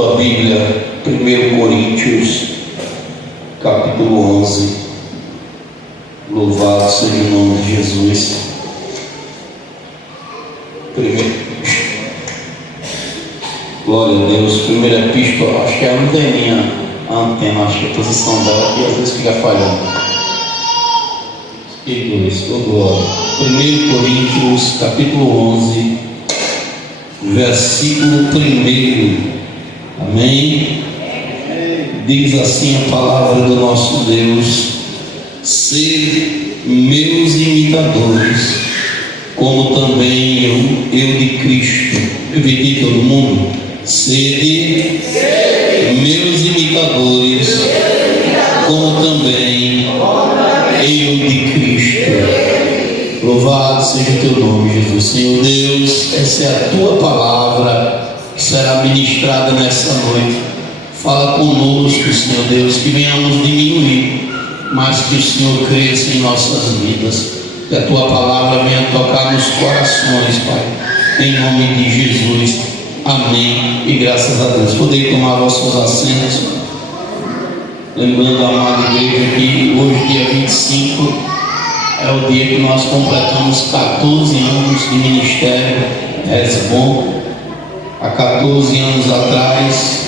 tua Bíblia, 1 Coríntios, capítulo 11. Louvado seja o nome de Jesus. Glória a Deus. Primeira epístola, acho que é a anteninha, a antena, acho que a posição dela aqui às vezes fica falhando. E dois, glória. 1 Coríntios, capítulo 11, versículo 1. Amém? Diz assim a palavra do nosso Deus: sede meus imitadores, como também eu de Cristo. Eu pedi todo mundo: sede meus imitadores, como também eu de Cristo. Louvado seja o teu nome, Jesus. Senhor Deus, essa é a tua palavra que será ministrada nessa noite. Fala conosco, Senhor Deus, que venhamos diminuir, mas que o Senhor cresça em nossas vidas. Que a tua palavra venha tocar nos corações, Pai, em nome de Jesus. Amém e graças a Deus. Podem tomar vossos assentos. Lembrando a amada igreja que hoje, dia 25, é o dia que nós completamos 14 anos de ministério Resbom. Há 14 anos atrás,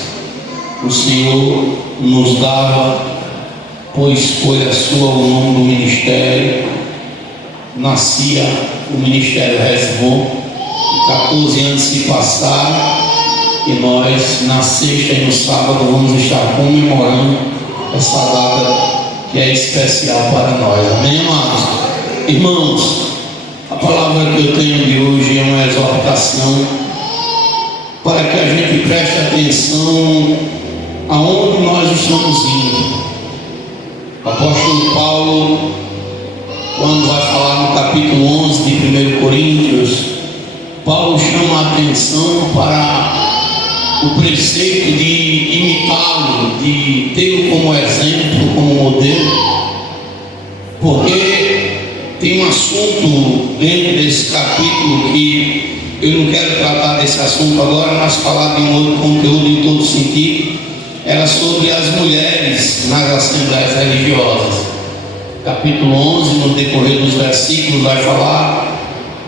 o Senhor nos dava, por escolha sua, o nome do ministério. Nascia o ministério Resbom. 14 anos se passaram e nós, na sexta e no sábado, vamos estar comemorando essa data que é especial para nós. Amém, amados? Irmãos, a palavra que eu tenho de hoje é uma exortação para que a gente preste atenção aonde nós estamos indo. O apóstolo Paulo, quando vai falar no capítulo 11 de 1 Coríntios, Paulo chama a atenção para o preceito de imitá-lo, de tê-lo como exemplo, como modelo, porque tem um assunto dentro desse capítulo que eu não quero tratar desse assunto agora, mas falar de um outro conteúdo em todo sentido. Era sobre as mulheres nas assembleias religiosas. Capítulo 11, no decorrer dos versículos, vai falar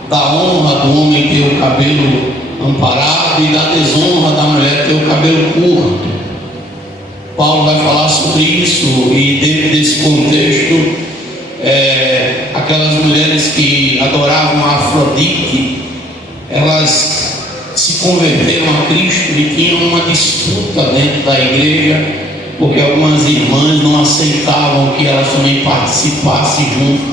da honra do homem ter o cabelo amparado e da desonra da mulher ter o cabelo curto. Paulo vai falar sobre isso, e dentro desse contexto, aquelas mulheres que adoravam a Afrodite, elas se converteram a Cristo e tinham uma disputa dentro da igreja, porque algumas irmãs não aceitavam que elas também participassem junto,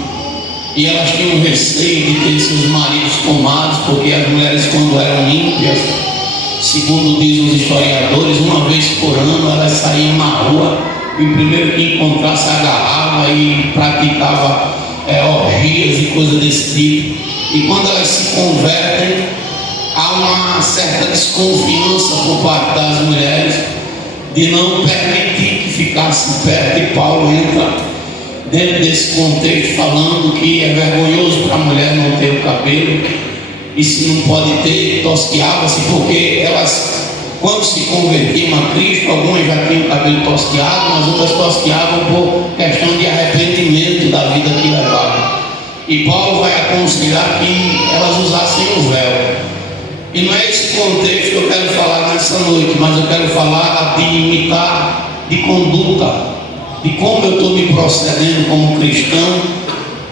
e elas tinham receio de ter seus maridos tomados, porque as mulheres, quando eram ímpias, segundo dizem os historiadores, uma vez por ano elas saíam na rua e o primeiro que encontrasse agarrava e praticava orgias e coisas desse tipo. E quando elas se convertem, há uma certa desconfiança por parte das mulheres de não permitir que ficassem perto. E Paulo entra dentro desse contexto falando que é vergonhoso para a mulher não ter o cabelo, e se não pode ter, tosqueava-se, porque elas, quando se convertiam a Cristo, algumas já tinham o cabelo tosqueado, mas outras tosqueavam por questão de arrependimento da vida que levavam. E Paulo vai aconselhar que elas usassem o véu. E não é esse contexto que eu quero falar nessa noite, mas eu quero falar de imitar, de conduta, de como eu estou me procedendo como cristão.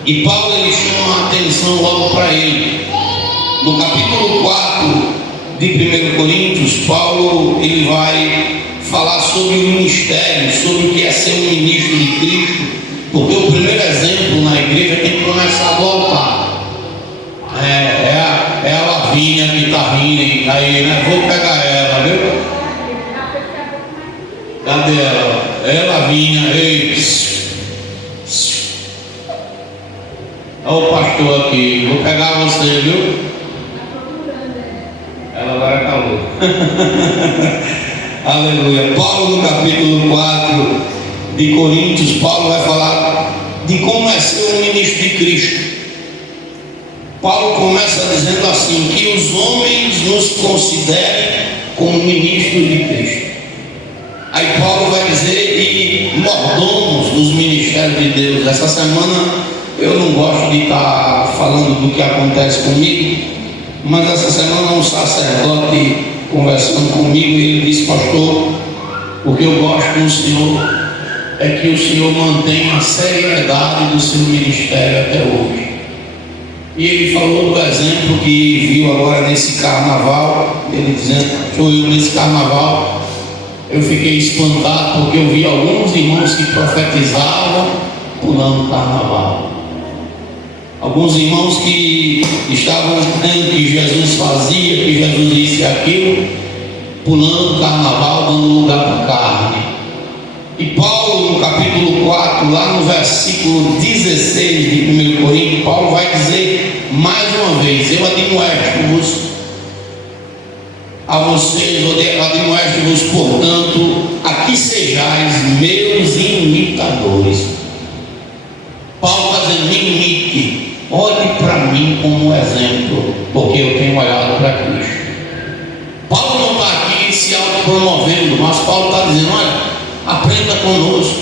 E Paulo, ele chama a atenção logo para ele. No capítulo 4 de 1 Coríntios, Paulo, ele vai falar sobre o ministério, sobre o que é ser um ministro de Cristo, porque o primeiro exemplo na igreja tem que começar do altar. É a Lavinha que está rindo aí, né? Vou pegar ela, viu? Cadê ela? É Lavinha, ei. Olha o pastor aqui, vou pegar você, viu? Ela agora calou. Aleluia. Paulo, no capítulo 4 de Coríntios, Paulo vai falar de como é ser um ministro de Cristo. Paulo começa dizendo assim: que os homens nos considerem como ministros de Cristo. mordomos dos ministérios de Deus. Essa semana eu não gosto de estar falando do que acontece comigo, mas essa semana um sacerdote conversando comigo, e ele disse: pastor, o que eu gosto do senhor é que o senhor mantém a seriedade do seu ministério até hoje. E ele falou do exemplo que viu agora nesse carnaval, ele dizendo: eu nesse carnaval eu fiquei espantado porque eu vi alguns irmãos que profetizavam pulando carnaval. Alguns irmãos que estavam dizendo que Jesus fazia, que Jesus disse aquilo, pulando carnaval, dando lugar para a carne. E Paulo, no capítulo 4, lá no versículo 16 de 1 Coríntios, Paulo vai dizer mais uma vez: eu admoesto-vos a vocês, admoesto-vos, portanto, a que sejais meus imitadores. Paulo está dizendo: me imite, olhe para mim como exemplo, porque eu tenho olhado para Cristo. Paulo não está aqui se autopromovendo, mas Paulo está dizendo: olha, aprenda conosco,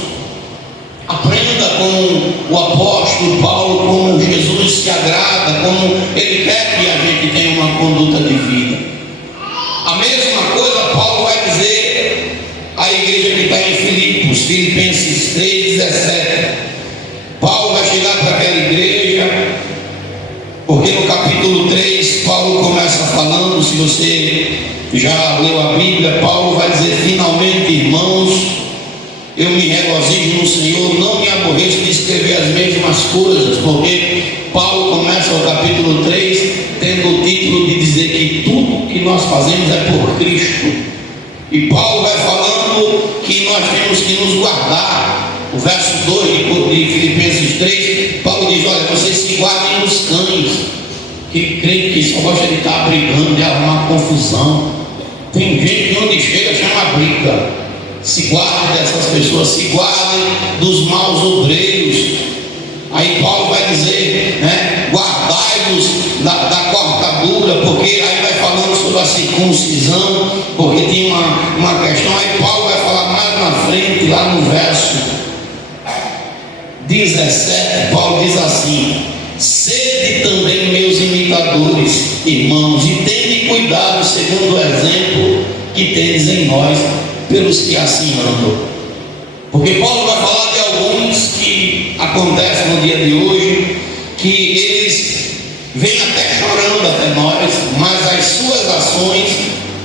aprenda com o apóstolo Paulo, como Jesus se agrada, como ele quer que a gente tenha uma conduta de vida. A mesma coisa Paulo vai dizer à igreja que está em Filipos, Filipenses 3,17. Paulo vai chegar para aquela igreja, porque no capítulo 3 Paulo começa falando, se você já leu a Bíblia, Paulo vai dizer: finalmente, irmãos, eu me regozijo no Senhor, não me aborreço de escrever as mesmas coisas, porque Paulo começa o capítulo 3 tendo o título de dizer que tudo que nós fazemos é por Cristo. E Paulo vai falando que nós temos que nos guardar. O verso 2 de Filipenses 3, Paulo diz: olha, vocês se guardem dos cães, que creem que só gosta de estar brigando, de arrumar confusão. Tem gente que onde chega chama briga. Se guardem dessas pessoas, se guardem dos maus obreiros. Aí Paulo vai dizer, né, guardai-vos da cortadura, porque aí vai falando sobre a circuncisão, porque tinha uma questão. Aí Paulo vai falar mais na frente, lá no verso 17, Paulo diz assim: sede também meus imitadores, irmãos, e tende cuidado segundo o exemplo que tendes em nós, pelos que assim andam. Porque Paulo vai falar de alguns que acontecem no dia de hoje, que eles vêm até chorando até nós, mas as suas ações,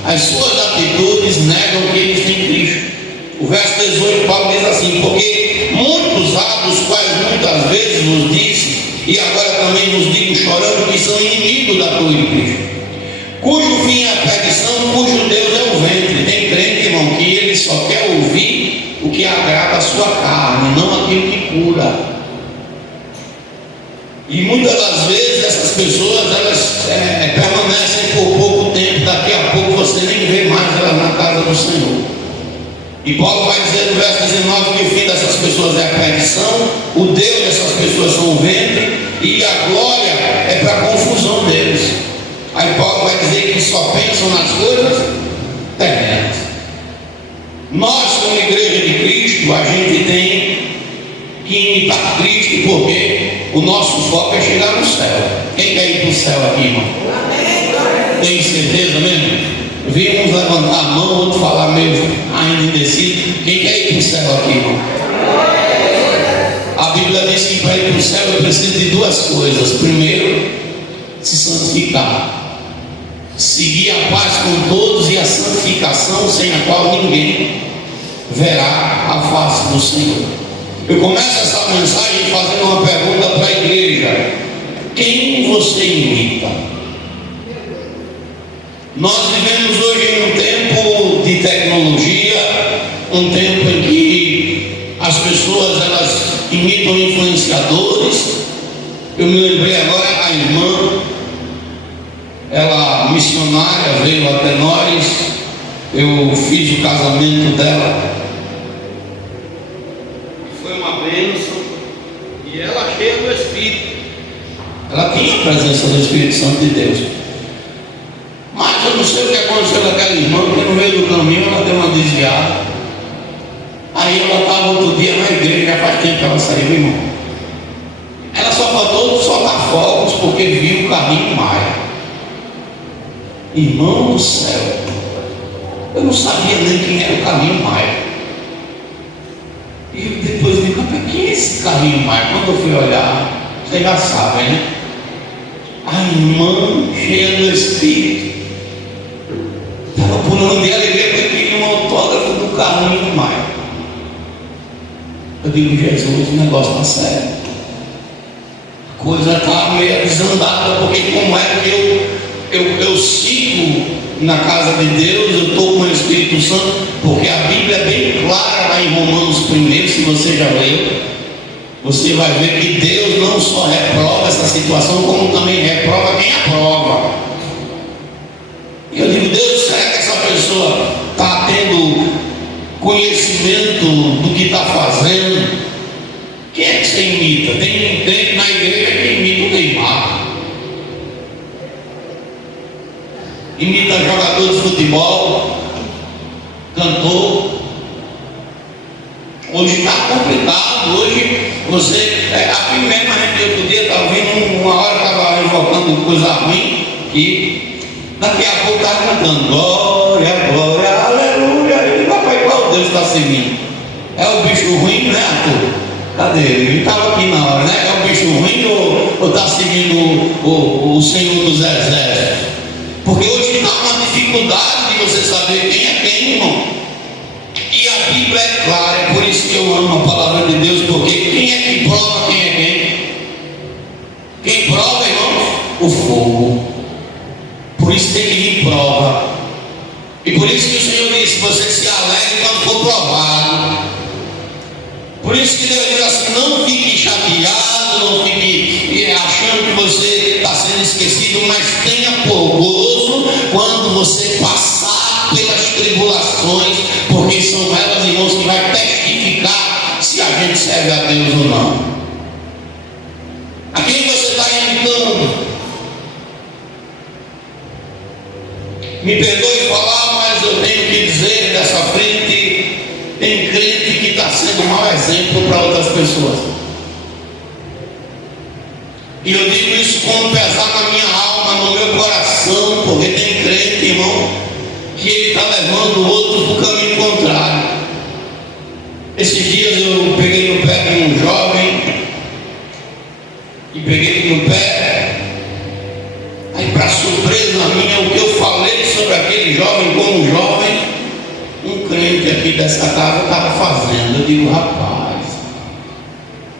as suas atitudes negam que eles têm Cristo. O verso 18, Paulo diz assim: porque muitos há, dos quais muitas vezes nos disse, e agora também nos digo chorando, que são inimigos da cruz de Cristo, cujo fim é a perdição, cujo Deus é o ventre. Tem crente, irmão, que ele só quer ouvir o que agrada a sua carne, não aquilo que cura. E muitas das vezes essas pessoas, elas permanecem por pouco tempo, daqui a pouco você nem vê mais elas na casa do Senhor. E Paulo vai dizer no verso 19 que o fim dessas pessoas é a perdição, o Deus dessas pessoas são o ventre, e a glória é para a confusão deles. Aí Paulo vai dizer que só pensam nas coisas terrenas. Nós, como igreja de Cristo, a gente tem que imitar Cristo, porque o nosso foco é chegar no céu. Quem quer ir para o céu aqui, irmão? Tem certeza mesmo? Vi uns levantar a mão, outros falar meio ainda indeciso. Quem quer ir para o céu aqui, irmão? A Bíblia diz que para ir para o céu eu preciso de duas coisas. Primeiro, se santificar, seguir a paz com todos e a santificação, sem a qual ninguém verá a face do Senhor. Eu começo essa mensagem fazendo uma pergunta para a igreja: quem você imita? Nós vivemos hoje em um tempo de tecnologia, um tempo em que as pessoas elas imitam influenciadores. Eu me lembrei agora, a irmã, ela missionária, veio até nós, eu fiz o casamento dela, foi uma bênção, e ela cheia do Espírito, ela tinha a presença do Espírito Santo de Deus, mas eu não sei o que aconteceu com aquela irmã, porque no meio do caminho ela deu uma desviada. Aí Aí ela estava outro dia na igreja, já faz tempo que ela saiu, irmão. Ela só faltou soltar fogos porque viu o carrinho Maia. Irmão do céu, eu não sabia nem quem era o carrinho Maia. E depois eu digo, quem é esse carrinho Maia? Quando eu fui olhar, vocês já sabem, né? A irmã cheia do Espírito estava pulando de alegria porque queria um autógrafo do carrinho Maia. Eu digo, Jesus, o negócio está sério. A coisa está meio desandada, porque como é que eu sigo na casa de Deus, eu estou com o Espírito Santo, porque a Bíblia é bem clara lá em Romanos 1, se você já leu, você vai ver que Deus não só reprova essa situação, como também reprova quem aprova. E eu digo, Deus, será que essa pessoa está tendo conhecimento do que está fazendo? Quem é que você imita? Tem na igreja que imita o Neymar, imita jogador de futebol, cantor. Hoje está complicado. Hoje você, aqui mesmo a gente outro dia estava ouvindo, uma hora estava invocando coisa ruim, e daqui a pouco estava cantando glória, glória, aleluia. E papai, qual Deus está seguindo? É o bicho ruim, né, Arthur? Cadê ele? Ele estava aqui na hora, né? É o bicho ruim ou está seguindo o Senhor dos Exércitos? Porque hoje está uma dificuldade de você saber quem é quem, irmão. E a Bíblia é clara, é por isso que eu amo a palavra de Deus, porque quem é que prova quem é quem? Quem prova, irmão? O fogo. Por isso tem que vir prova. E por isso que o Senhor disse, você se alegre quando for provado. Por isso que Deus diz assim, não fique chateado, não fique achando que você está sendo esquecido, mas tenha por gozo quando você passar pelas tribulações, porque são elas, irmãos, que vai testificar se a gente serve a Deus ou não. A quem você está imitando? Me perdoe falar, mas eu tenho que dizer dessa frente, tem crente que está sendo um mau exemplo para outras pessoas. E eu digo isso com pesar na minha alma, no meu coração, porque tem crente, irmão, que ele está levando outros para o caminho contrário. Esses dias eu peguei no pé de um jovem, e peguei no pé, aí para surpresa minha, o que eu falei sobre aquele jovem como jovem, um crente aqui dessa casa estava fazendo. Eu digo, rapaz,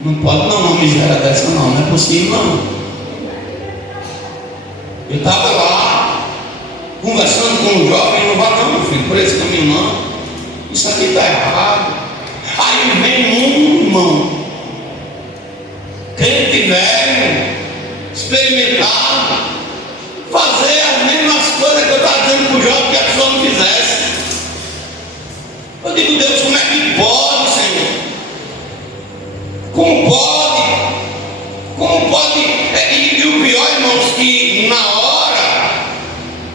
não pode não, uma miséria dessa não é possível não. Eu estava lá, conversando com o jovem, não vai não, meu filho, por esse caminho não, isso aqui está errado. Aí vem um irmão, crente velho, experimentado, fazer as mesmas coisas que eu estava dizendo para o jovem que a pessoa não fizesse. Eu digo, Deus, como é que pode, Senhor? Como pode? Como pode? E o pior, irmãos, que na hora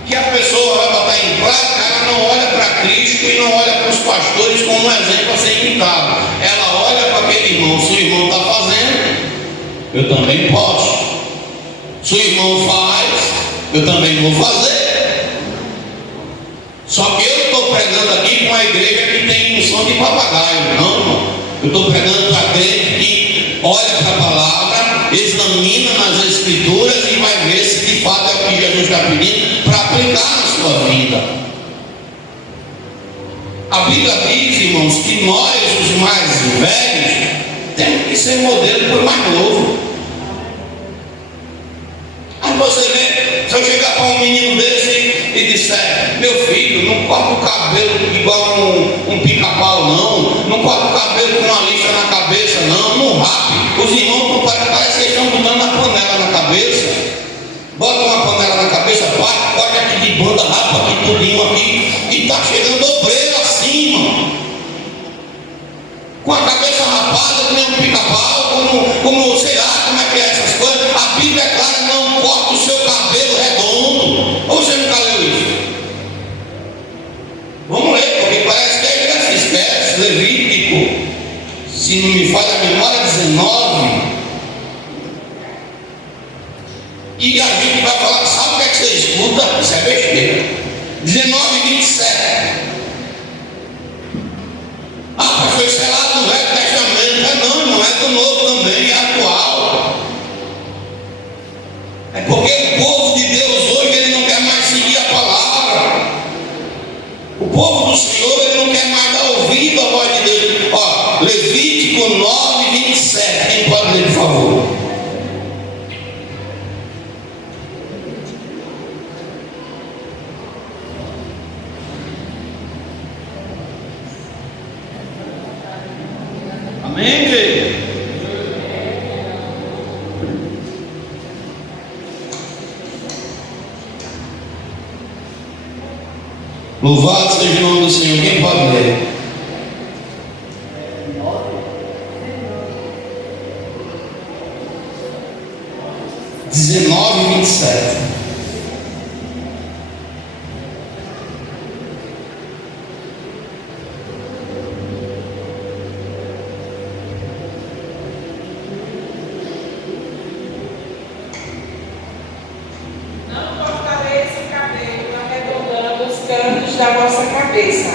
que a pessoa vai botar em prática, ela não olha para Cristo e não olha para os pastores como um exemplo a ser imitado. Ela olha para aquele irmão, se o irmão está fazendo, eu também posso. Se o irmão faz, eu também vou fazer. Só que eu estou pregando aqui com a igreja que tem unção de papagaio. Não, irmão. Eu estou pregando para a crente que olha para a palavra, examina nas escrituras e vai ver se de fato é o que Jesus está pedindo para aplicar na sua vida. A Bíblia diz, irmãos, que nós, os mais velhos, temos que ser modelo para o mais novo. Aí você vê, se eu chegar para um menino desse e disser, meu filho, não corta o cabelo igual um pica-pau não corta o cabelo com uma lixa na cabeça não rape. Os irmãos não parece que estão botando uma panela na cabeça. Bota uma panela na cabeça, corta aqui de banda, rapa aqui tudinho aqui, e está chegando obreiro assim, irmão, com a cabeça rapada, que nem um pica-pau, como sei lá, como é que é essas coisas. A Bíblia é clara, não corta o seu cabelo redondo. Ou você nunca leu isso? Vamos ler, porque parece que a igreja se esquece. Levítico, se não me falha a memória, 19. E a gente vai falar, sabe o que é que você escuta? Isso é besteira. 19:27. Ah, pastor, isso é lá do Velho Testamento. Não é do Novo também, é atual. É porque o povo de Deus hoje, ele não quer mais seguir a palavra. O povo do Senhor, ele não quer mais dar ouvido à voz de Deus. Ó, Levítico 9:27. Quem pode ler, por favor? Amém, igreja? Louvado seja o nome do Senhor. Quem pode ler? Dezenove, 27. Da vossa cabeça,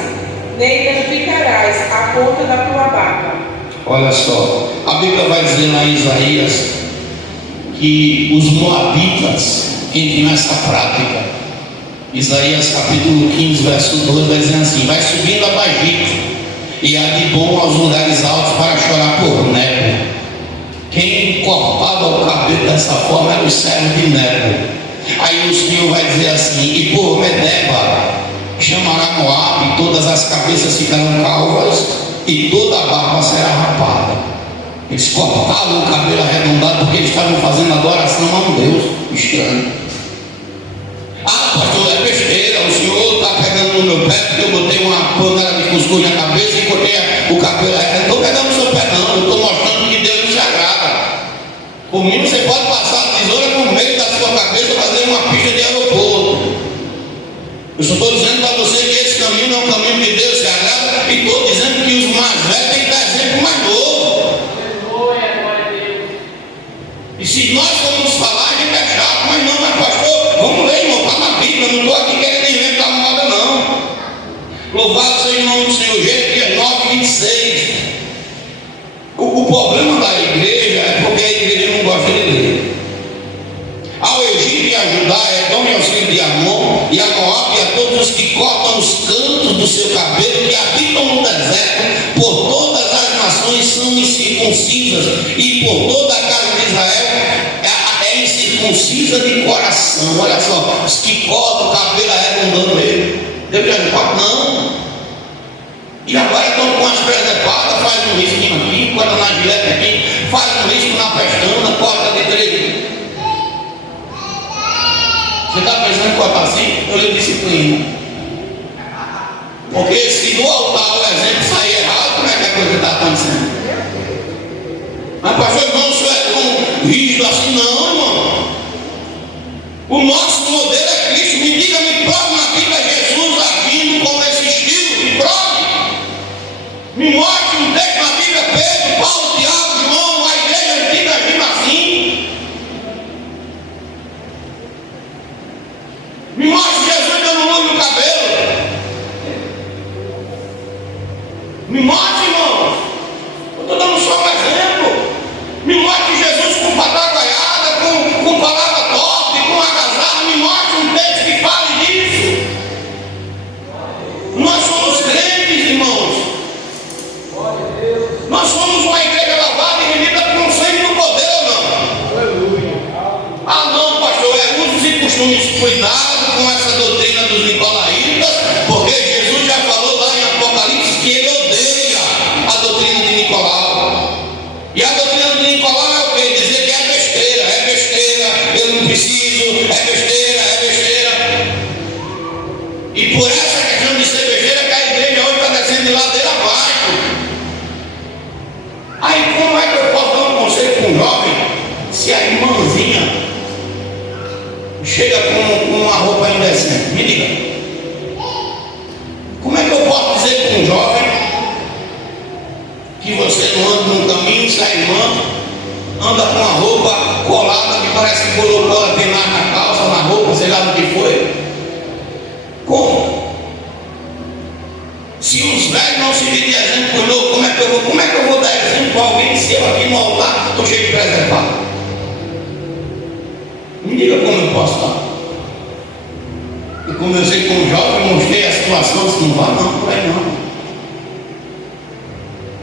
nem danificarás a ponta da tua barba. Olha só, a Bíblia vai dizer lá em Isaías que os moabitas entram nessa prática. Isaías capítulo 15, verso 2 vai dizer assim: vai subindo a Bagito e há de bom aos lugares altos para chorar por Nebo. Quem cortava o cabelo dessa forma era o servo de Nebo. Aí o Senhor vai dizer assim: e por Medeba chamará Moabe, e todas as cabeças ficarão calvas e toda a barba será rapada. Eles cortavam o cabelo arredondado porque eles estavam fazendo adoração a um Deus estranho. Ah, pastor, é besteira, o senhor está pegando no meu pé porque eu botei uma panela de cuscuz na cabeça e botei o cabelo arredondado. Não estou pegando no seu pé não, eu estou mostrando que Deus não se agrada. Comigo você pode passar a tesoura no meio da sua cabeça e fazer uma pista de aeroporto. Eu só estou dizendo para você que esse caminho não é um caminho que Deus se agrada, e estou dizendo que os mais velhos têm que dar exemplo mais novo. E se nós formos falar, a gente é chato, mas pastor, vamos ler, irmão, está na Bíblia, não estou aqui querendo inventar moda não. Louvado seja o nome do Senhor. Jeremias 9:26. O problema da igreja é porque a igreja não gosta de ler. Ao Egito e a Judá, Edom e aos filhos de Amon, e a Moabe, e a todos os que cortam os cantos do seu cabelo, que habitam no deserto, por todas as nações são incircuncisas, e por toda a casa de Israel é incircuncisa de coração. Olha só, os que cortam o cabelo arredondando ele. Deus já não pode não. E agora estão com as presepadas, faz um risquinho aqui, corta na gilete aqui, faz um risco na pestana, corta de três. Você está pensando em cortar assim? Eu lhe disciplino. Porque se do altar o exemplo sair errado, como é que a coisa está acontecendo? Mas pastor, irmão, o senhor é tão rígido assim? Não, irmão. O nosso modelo é Cristo. Me diga, me prove na Bíblia Jesus agindo com esse estilo. Me prove. Me mostre um texto na Bíblia, Pedro, Paulo, Tiago, João, a igreja antiga agindo assim. Me mostre Jesus dando um olho no cabelo. Me mostre, irmão. Eu estou dando só um exemplo. Me mostre Jesus com pataguaiada, com palavra top, com agasalho. Me mostre um texto que fale disso. Nós somos crentes, irmãos. Nós somos uma igreja lavada e remida com sangue no poder ou não? Ah não, pastor, é usos e costumes. Cuidado com essa doutrina dos nicolaítas, porque Jesus já falou lá em Apocalipse que ele odeia a doutrina de Nicolau. E a doutrina de Nicolau é o quê? Dizer que é besteira, eu não preciso, é besteira. E por essa questão de ser besteira que a igreja hoje está descendo de ladeira abaixo. Aí como é que eu posso dar um conselho para um jovem se a irmãzinha chega com uma roupa indecente? Me diga. Como é que eu posso dizer para um jovem você não anda no caminho, se a irmã anda com uma roupa colada que parece que colocou ela penar na calça, na roupa, sei lá do que foi. Como? Se os velhos não se virem de exemplo por novo, como é que eu vou dar exemplo para alguém se eu aqui no altar estou cheio de preservado? Me diga como eu posso dar. E como eu sei como jovem, mostrei a situação, se não vai não, por aí não.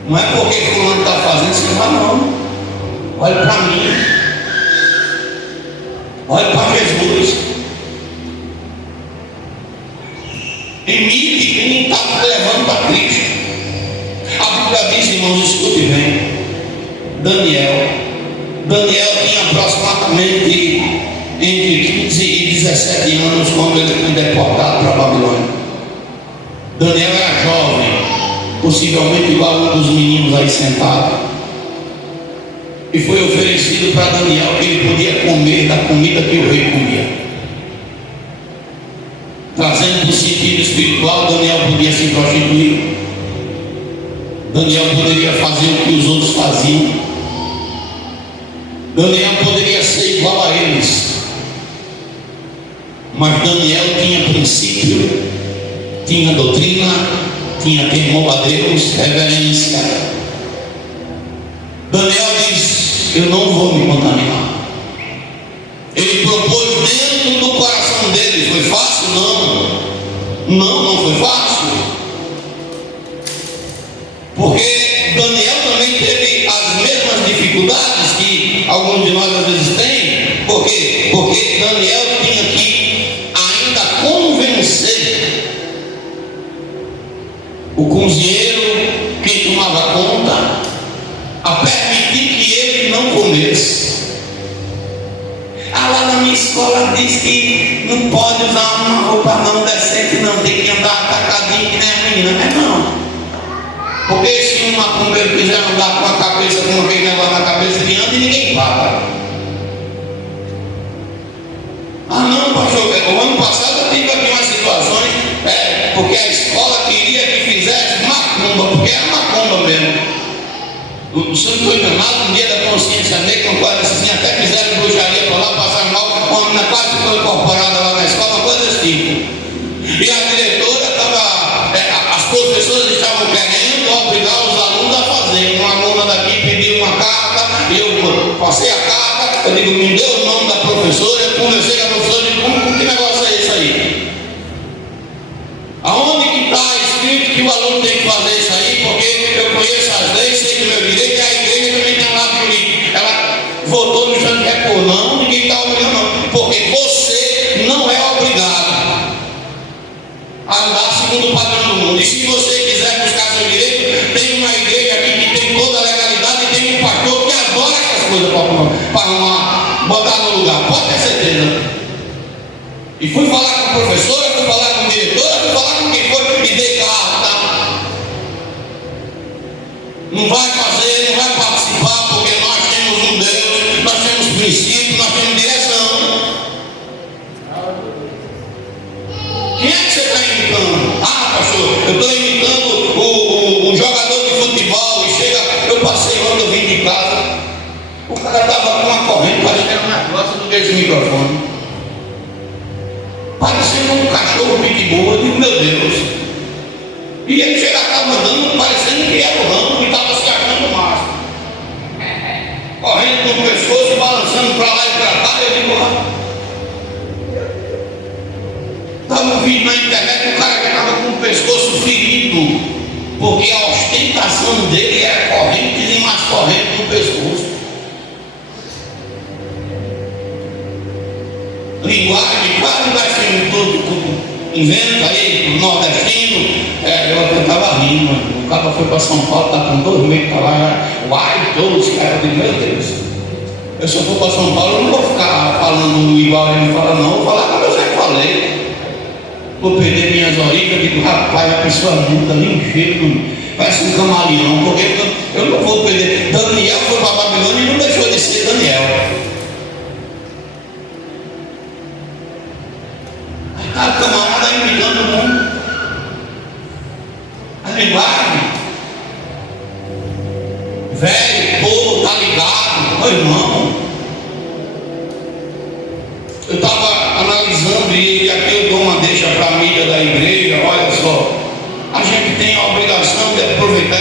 Não é porque fulano está fazendo, você não vai não. Olha para mim. Olha para Jesus. Imite quem está levando para Cristo. A Bíblia diz, irmãos, escute bem. Daniel tinha aproximadamente entre 15 e 17 anos quando ele foi deportado para a Babilônia. Daniel era jovem, possivelmente igual a um dos meninos aí sentado. E foi oferecido para Daniel que ele podia comer da comida que o rei comia. Trazendo para o sentido espiritual, Daniel podia se prostituir. Daniel poderia fazer o que os outros faziam. Daniel poderia ser igual a eles. Mas Daniel tinha princípio, tinha doutrina, tinha temor a Deus, reverência. Daniel diz: eu não vou me contaminar. Ele propôs dentro do coração dele. Foi fácil? Não foi fácil. Porque Daniel também teve as mesmas dificuldades que alguns de nós às vezes têm. Por quê? Porque Daniel tinha que ainda convencer o cozinheiro, quem tomava conta, a permitir que ele não comesse. Lá na minha escola diz que não pode usar uma roupa não decente, não, tem que andar atacadinho que nem a menina. Não. Porque se um macumbeiro quiser andar com a cabeça, com aquele negócio na cabeça, ele anda e ninguém paga. Não, pastor, o ano passado eu tive aqui umas situações, porque a escola queria que fizesse macumba, porque é macumba mesmo. Se eu não estou enganado, no dia da consciência negra, assim, até fizeram bruxaria para lá, passaram mal, uma menina quase foi incorporada lá na escola, uma coisa desse tipo. E a diretora estava, as professoras estavam querendo obrigar os alunos a fazer. Uma aluna daqui pediu uma carta, e eu passei a carta, eu digo, me deu o nome da professora, eu conversei com a professora e digo, que negócio é esse aí? Aonde que está escrito que o aluno tem que fazer isso aí? Porque eu conheço as leis, sei do meu direito, e a igreja também tem um lado jurídico. Ela votou no chão de repor. Não, ninguém está obrigando, não. Porque você não é obrigado a andar segundo o padrão do mundo. E se você quiser buscar seu direito, tem uma igreja aqui que tem toda a legalidade e tem um pastor que adora essas coisas para botar no lugar. Pode ter certeza. E fui falar com a professora, fui falar com a diretora, fui falar com quem foi e dei carta. Não vai fazer, não vai participar, porque nós temos um Deus, nós temos princípios, nós temos direção. Quem é que você está imitando? Pastor, eu estou imitando o jogador de futebol e chega, eu passei quando eu vim de casa, o cara estava com uma corrente, parece que era uma grossa do desse microfone. Parecendo um cachorro pitbull. Eu digo, meu Deus. E ele chega cá andando, parecendo que era o ramo que estava se achando máximo. Correndo no pescoço, balançando para lá e para cá. Eu digo, estava um vídeo na internet, o cara que estava com o pescoço ferido, porque a ostentação dele era correntes e mais correntes no pescoço. Linguagem, quase não vai ser todo inventa aí, nordestino. Eu estava rindo, o cara foi para São Paulo, está com 2 meses para lá, uai, todos os caras, eu digo, meu Deus, eu se eu for para São Paulo, eu não vou ficar falando igual ele fala, não, vou falar como eu sempre falei. Vou perder minhas origens, eu digo, rapaz, a pessoa muda ligeiro, parece um camaleão, porque eu não vou perder. Daniel foi para a Babilônia e não deixou de ser Daniel. A camarada imitando o mundo, a linguagem. velho, povo, tá ligado? Meu irmão, eu estava analisando e aqui eu dou uma deixa para a mídia da igreja. Olha só, a gente tem a obrigação de aproveitar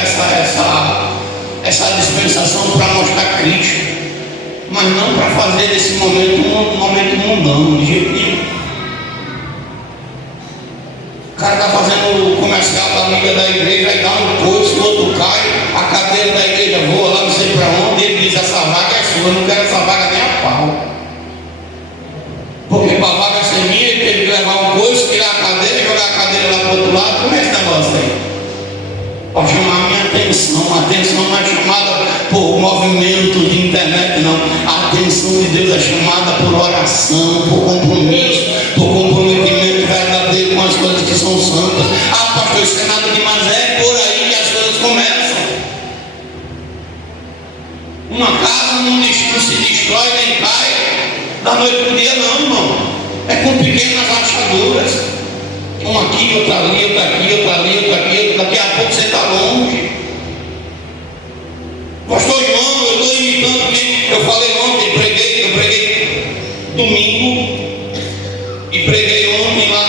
essa dispensação para mostrar Cristo, mas não para fazer desse momento um momento mundano, de jeito nenhum. O cara está fazendo o comercial da amiga da igreja, aí dá um coice, o outro cai, a cadeira da igreja voa lá não sei para onde, ele diz: essa vaga é sua, eu não quero essa vaga nem a pau. Porque para a vaga ser minha, ele teve que levar um coice, tirar a cadeira, jogar a cadeira lá para o outro lado. Como é esse negócio aí? Para chamar a minha atenção. A atenção não é chamada por movimento de internet, não. A atenção de Deus é chamada por oração, por compromisso, por comprometimento verdadeiro com as coisas que são santas. Ah, pastor, isso é nada demais. É por aí que as coisas começam. Uma casa não se destrói nem cai da noite para o dia, não, irmão. É com pequenas rachaduras. Um aqui, outro ali, outro aqui, outro ali, outro aqui. Daqui a pouco você está longe. Pastor João, eu estou imitando quem eu falei ontem, eu preguei domingo e preguei ontem lá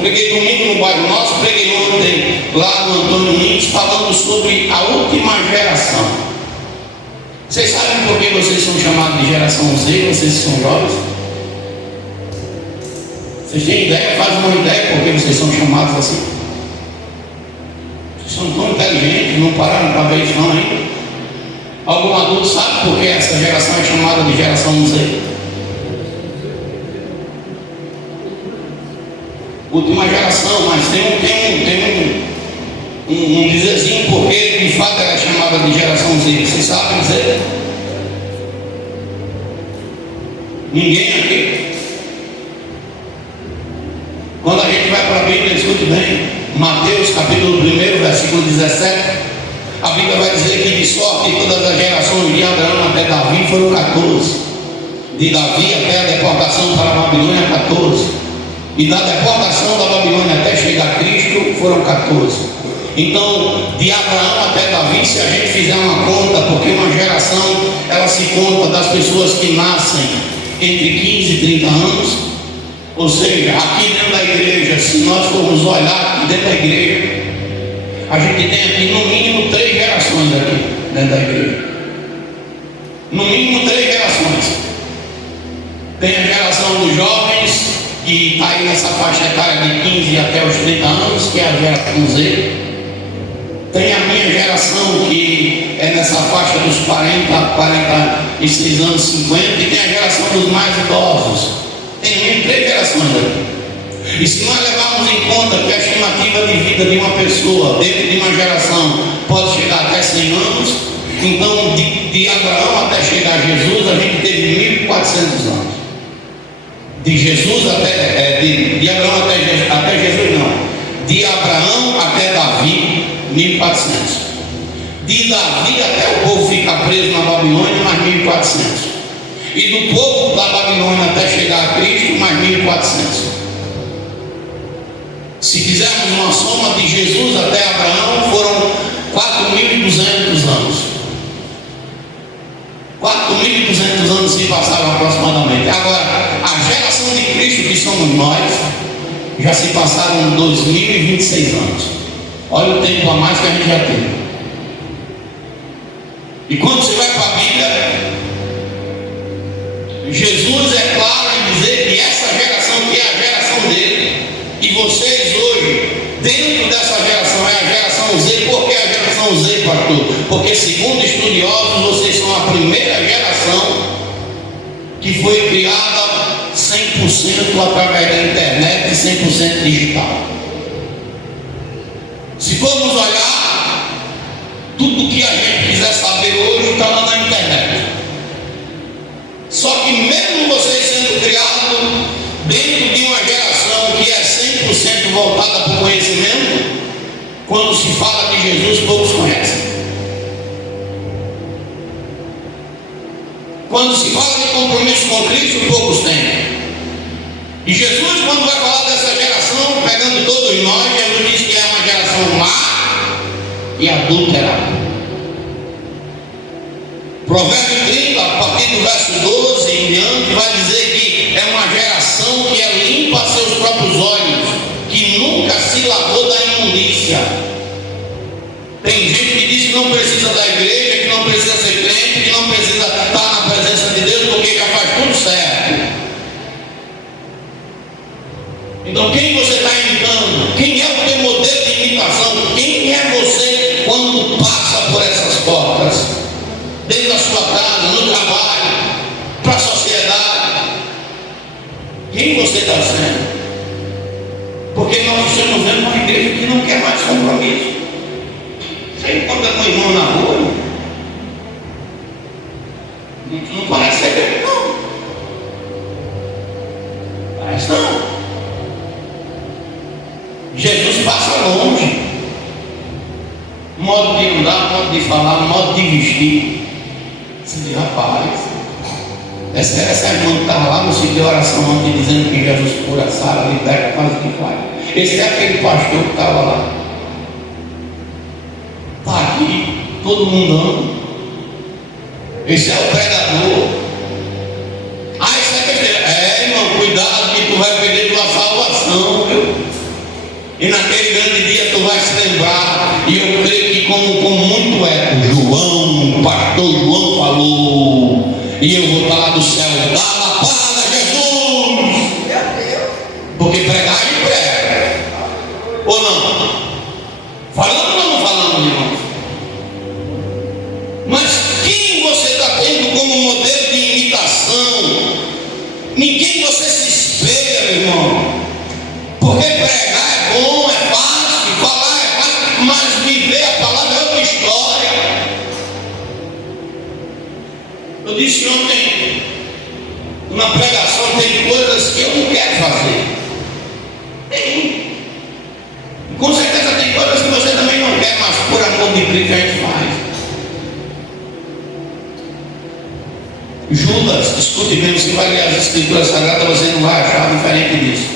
preguei domingo no bairro nosso, preguei ontem lá no Antônio Lins, falando sobre a última geração. Vocês sabem por que vocês são chamados de geração Z, vocês são jovens? Vocês têm ideia? Faz uma ideia por que vocês são chamados assim? Vocês são tão inteligentes, não pararam para ver isso não ainda? Algum adulto sabe por que essa geração é chamada de geração Z? Última geração, mas tem um dizerzinho porque de fato ela é chamada de geração Z. Vocês sabem dizer? Ninguém aqui? Quando a gente vai para a Bíblia, escute bem, Mateus capítulo 1, versículo 17, a Bíblia vai dizer que de sorte que todas as gerações de Abraão até Davi foram 14, de Davi até a deportação para a Babilônia 14, e da deportação da Babilônia até chegar a Cristo foram 14. Então, de Abraão até Davi, se a gente fizer uma conta, porque uma geração ela se conta das pessoas que nascem entre 15 e 30 anos, ou seja, aqui dentro da igreja, se nós formos olhar aqui dentro da igreja, a gente tem aqui no mínimo 3 gerações aqui dentro da igreja. No mínimo 3 gerações. Tem a geração dos jovens, que está aí nessa faixa etária de 15 até os 30 anos, que é a geração Z. Tem a minha geração, que é nessa faixa dos 46 anos, 50, e tem a geração dos mais idosos. Tem 3 gerações aqui. E se nós levarmos em conta que a estimativa de vida de uma pessoa dentro de uma geração pode chegar até 100 anos, então de Abraão até chegar a Jesus, a gente teve 1.400 anos. De Jesus até de Abraão até Jesus não. De Abraão até Davi, 1.400. De Davi até o povo ficar preso na Babilônia, mais 1.400. E do povo da Babilônia até chegar a Cristo, mais 1.400. Se fizermos uma soma de Jesus até Abraão, foram 4.200 anos. 4.200 anos se passaram aproximadamente. Agora, a geração de Cristo, que somos nós, já se passaram 2.026 anos. Olha o tempo a mais que a gente já tem. E quando você vai para a Bíblia, Jesus é claro em dizer que essa geração que é a geração dele, e vocês hoje, dentro dessa geração, é a geração Z. Por que a geração Z, pastor? Porque segundo estudiosos, vocês são a primeira geração que foi criada 100% através da internet e 100% digital. Se formos olhar, tudo que a gente quiser saber hoje está lá na internet. Só que mesmo vocês sendo criados dentro de uma geração que é 100% voltada para o conhecimento, quando se fala de Jesus, poucos conhecem. Quando se fala de compromisso com Cristo, poucos têm. E Jesus, quando vai falar dessa geração, pegando todos nós, Jesus diz que é uma geração má e adúltera. Provérbios 30, a partir do verso 12 em diante, vai dizer que é uma geração que é limpa a seus próprios olhos, que nunca se lavou da imundícia. Tem gente que diz que não precisa da igreja, que não precisa ser crente, que não precisa estar na presença de Deus, porque já faz tudo certo. Então quem você está imitando? Quem é o teu modelo de imitação? Quem é você quando passa por essas portas? Dentro da sua casa, no trabalho, para a sociedade. Quem você está sendo? Porque nós estamos vendo uma igreja que não quer mais compromisso. Você encontra com o irmão na rua, não parece ser igreja, não. Parece não. Jesus passa longe. Modo de andar, modo de falar, modo de vestir. Você diz, rapaz, essa irmã que estava lá no sítio de oração ontem dizendo que Jesus cura, sara, liberta, faz o que faz. Esse é aquele pastor que estava lá. Está aqui, todo mundo ama. Esse é o pregador. Isso é besteira. Irmão, cuidado que tu vai perder tua salvação, viu? E naquele grande dia tu vai se lembrar. E eu creio que como muito eco, João, o pastor João falou. E eu vou estar lá do céu. Dá a paz a Jesus. Porque pregar ele prega. Ou não? Falando ou não falando, irmão? Mas quem você está tendo como modelo de imitação? Em quem você se espelha, meu irmão? Porque pregar é bom, é fácil, falar é fácil, mas viver a palavra é outra história. Eu disse ontem, na pregação, tem coisas que eu não quero fazer. Tem. Com certeza tem coisas que você também não quer, mas por amor de Cristo a gente faz. Judas, escute bem, você vai ler as escrituras sagradas, você não vai achar diferente disso.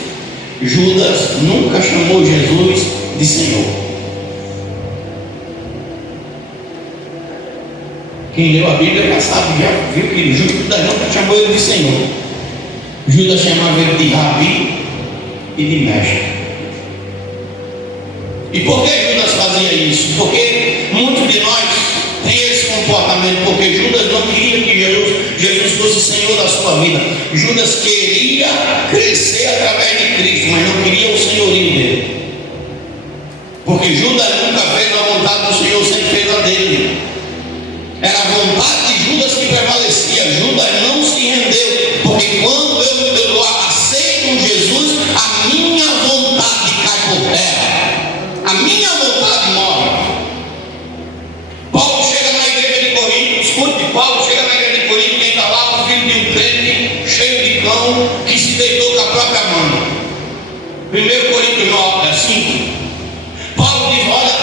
Judas nunca chamou Jesus de Senhor. Quem leu a Bíblia já sabe, já viu que Judas nunca chamou ele de Senhor. Judas chamava ele de Rabi e de Mestre. E por que Judas fazia isso? Porque muitos de nós tem esse comportamento, porque Judas não queria que Jesus fosse Senhor da sua vida. Judas queria crescer através de Cristo, mas não queria o senhorio dele. Porque Judas nunca fez a vontade do Senhor, sempre fez a dele. Era a vontade de Judas que prevalecia. Judas não se rendeu, porque quando eu aceito Jesus, a minha vontade cai por terra, a minha vontade morre. Paulo chega na igreja de Corinto, escute, Paulo chega na igreja de Corinto, quem está lá, o filho de um crente, cheio de cão, que se deitou com a própria mãe. 1 Coríntios 5. Paulo diz, olha,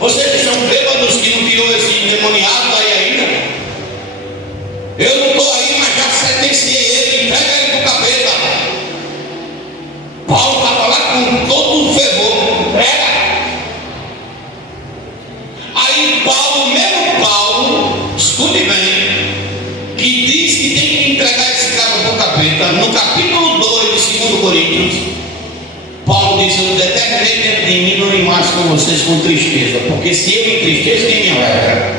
vocês que são bêbados, que não tirou esse endemoniado aí ainda, eu não estou aí, mas já sentenciei ele, entrega ele para o capeta. Paulo estava lá com todo o fervor, entrega. Aí Paulo, escute bem, que diz que tem que entregar esse cara para o capeta, no capítulo 2 de 2 Coríntios, Paulo diz, eu determinei dentro de mim não ir mais com vocês com tristeza, porque se eu entristeço, quem me alegra?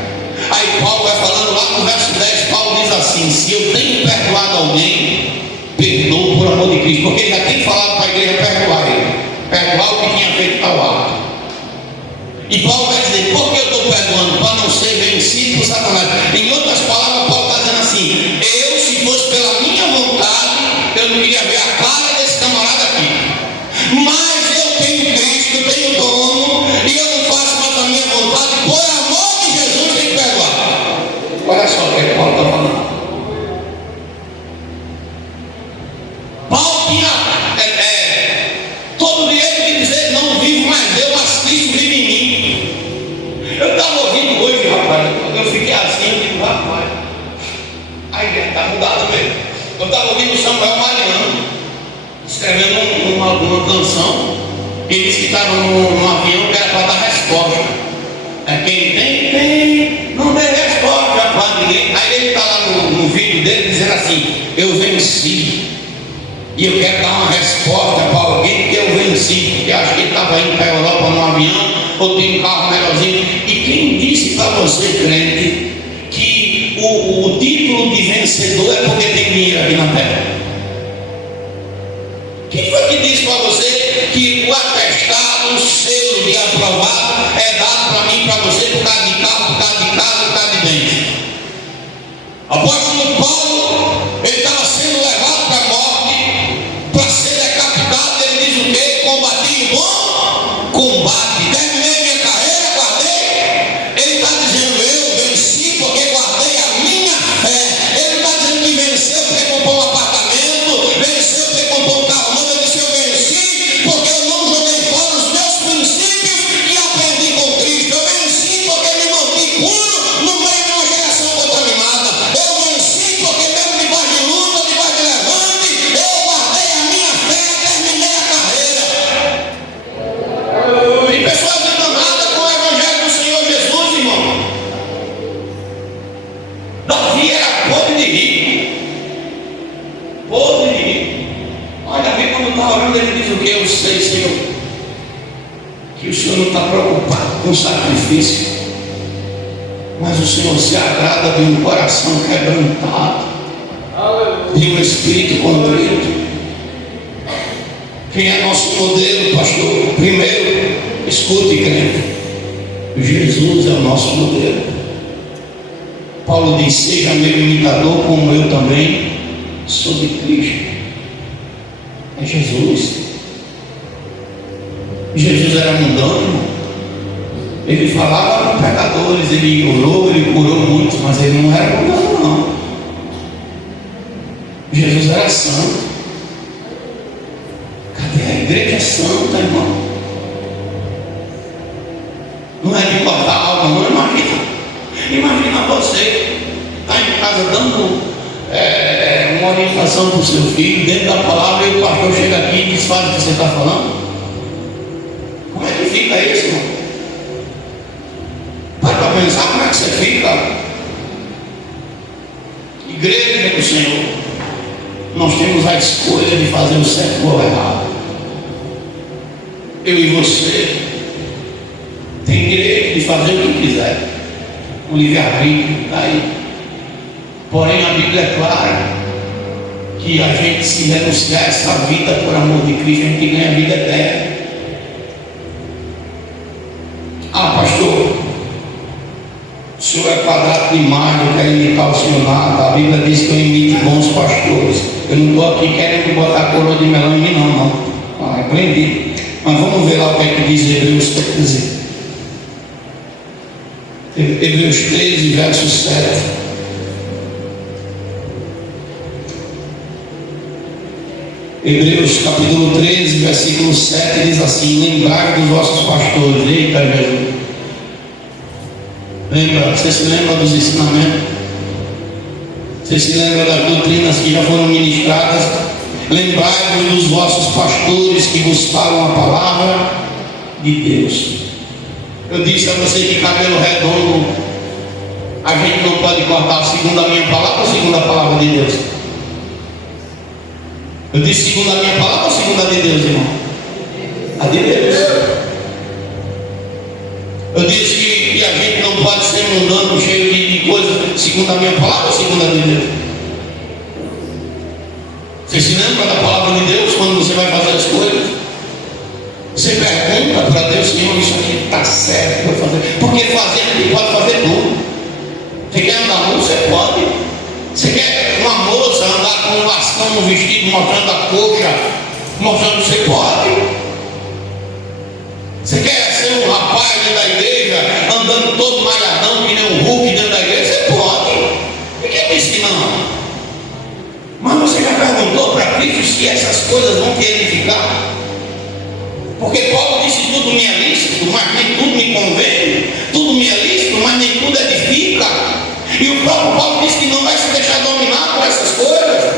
Aí Paulo vai falando lá no verso 10, Paulo diz assim, se eu tenho perdoado alguém, perdoo por amor de Cristo, porque ele já tem falado para a igreja perdoar ele, perdoar o que tinha feito tal ato. E Paulo vai dizer, por que eu estou perdoando? Para não ser vencido por Satanás. Em outras palavras, Paulo está dizendo assim, eu, se fosse pela minha vontade, eu não queria ver a cara desse camarada aqui. Mas eu tenho Cristo, eu tenho dono, e eu não faço mais a minha vontade, por amor de Jesus, tem que perdoar. Olha só o que Paulo está falando. Paulo tinha todo o direito de dizer, não vivo mais eu, mas Cristo vive em mim. Eu estava ouvindo hoje, rapaz, eu fiquei assim, eu digo, rapaz, a igreja está mudada mesmo. Eu estava ouvindo Samuel Mariano, escrevendo uma canção. Ele disse que estava num avião que era para dar resposta. Quem tem, não tem resposta para ninguém. venci. E eu quero dar uma resposta para alguém que eu venci, porque acho que ele estava indo para a Europa no avião, ou tem um carro melhorzinho. E quem disse para você, crente, que o título de vencedor é porque tem dinheiro aqui na terra? Quem foi que disse para você que o atestado, o selo de aprovado é dado para mim e para você por causa de carro, por causa de casa, por causa de bens? Apóstolo Paulo, ele estava sendo levado para a morte, para ser decapitado. Ele diz o quê? Combati o bom combate, terminei minha carreira, guardei. Ele está dizendo: eu venci porque guardei a minha fé. Ele está dizendo que venceu porque comprou um apartamento, venceu porque comprou um carro novo. Ele disse: eu venci porque eu não joguei fora os meus princípios e aprendi com Cristo. Eu venci porque me mantive puro no meio de uma geração contaminada. Eu venci porque mesmo debaixo de luta, debaixo de levante, eu guardei a minha fé e terminei a carreira. Tem pessoas enganadas com o Evangelho do Senhor Jesus, irmão. Davi era podre de rico. Podre de rico. Olha, Davi, quando está orando, ele diz o quê? Eu sei, Senhor, que o Senhor não está preocupado com o sacrifício, mas o Senhor se agrada de um coração quebrantado, de um espírito contrito. Quem é nosso modelo, pastor? Primeiro, escute, crente, Jesus é o nosso modelo. Paulo diz: seja meu imitador como eu também sou de Cristo. É Jesus. Jesus era mundano, irmão. Ele falava com pecadores, ele orou, ele curou muitos, mas ele não era mundano, não. Jesus era santo. Cadê a igreja santa, irmão? Não é de cortar a alma, não. Imagina você está em casa dando uma orientação para o seu filho, dentro da palavra, e o pastor chega aqui e desfaz o que você está falando. Como é que fica isso, irmão? Para pensar como é que você fica. Igreja do Senhor, nós temos a escolha de fazer o certo ou o errado. Eu e você tem direito de fazer o que quiser. O livre-arbítrio está aí. Porém, a Bíblia é clara que a gente, se renunciar essa vida por amor de Cristo, a gente ganha a vida eterna. Ah, pastor, o senhor é quadrado demais, eu quero imitar o senhor nada. A Bíblia diz que eu imite bons pastores. Eu não estou aqui querendo botar coroa de melão em mim, não. Aprendi. Mas vamos ver lá o que é que diz Hebreus 13. Hebreus 13, verso 7. Hebreus capítulo 13, versículo 7 diz assim: lembrai dos vossos pastores. Eita Jesus, lembra, você se lembra dos ensinamentos? Você se lembra das doutrinas que já foram ministradas? Lembrai-vos dos vossos pastores que vos falam a palavra de Deus. Eu disse a você que cabelo redondo a gente não pode cortar segundo a minha palavra ou segundo a palavra de Deus? Eu disse segundo a minha palavra ou segundo a de Deus, irmão? A de Deus. Eu disse que a gente não pode ser mundano, cheio de coisas, segundo a minha palavra ou segundo a de Deus? Você se lembra da palavra de Deus quando você vai fazer as coisas? Você pergunta para Deus: Senhor, isso aqui está certo para fazer? Porque fazer, a gente pode fazer tudo. Você quer andar nu? Você pode. Você quer uma moça andar com um bastão no vestido, mostrando a coxa, mostrando? Você pode. Você quer ser um rapaz dentro da igreja, andando todo malhadão, que nem um Hulk dentro da igreja? Você pode. Ninguém disse que não. Mas você já perguntou para Cristo se essas coisas vão te edificar? Porque Paulo disse: tudo me é lícito, mas nem tudo me convém. Tudo me é lícito, mas nem tudo edifica. E o próprio Paulo disse que não vai se deixar dominar por essas coisas.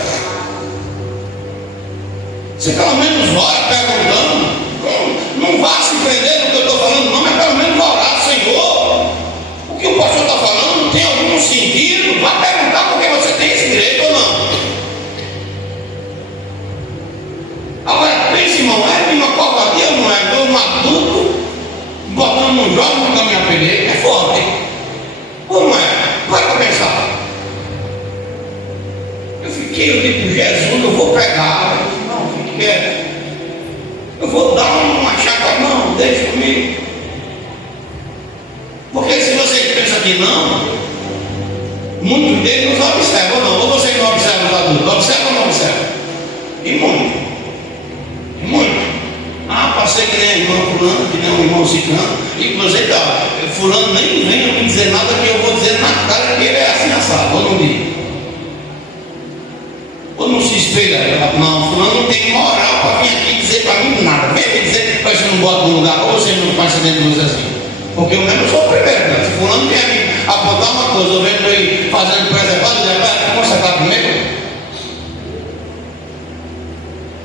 Você pelo menos ora perguntando. Não vá se prender no que eu estou falando, não, mas pelo menos orar. não joga, nunca me apeguei. É forte, hein? Como é? Vai começar. Eu digo, Jesus, eu vou pegar. Eu disse, não, fique quieto. Eu vou dar uma chapa, não, deixa comigo. Porque se você pensa que não, muitos deles nos observam, não. Ou vocês não observam os adultos? Observam ou não observam? E muito. E muito. Ah, passei que nem a irmã fulano, que nem o irmão ciclano. E você tá, fulano nem vem me dizer nada que eu vou dizer na cara que ele é assim assado. Ou não diz? Ou não se espelha? Não, fulano não tem moral para vir aqui dizer para mim nada. Vem me dizer que você não bota no lugar, ou você não faz dentro de você assim. Porque eu mesmo sou o primeiro, né? Se fulano quer me apontar uma coisa, eu vendo ele fazendo preservado, ele vai consertar primeiro.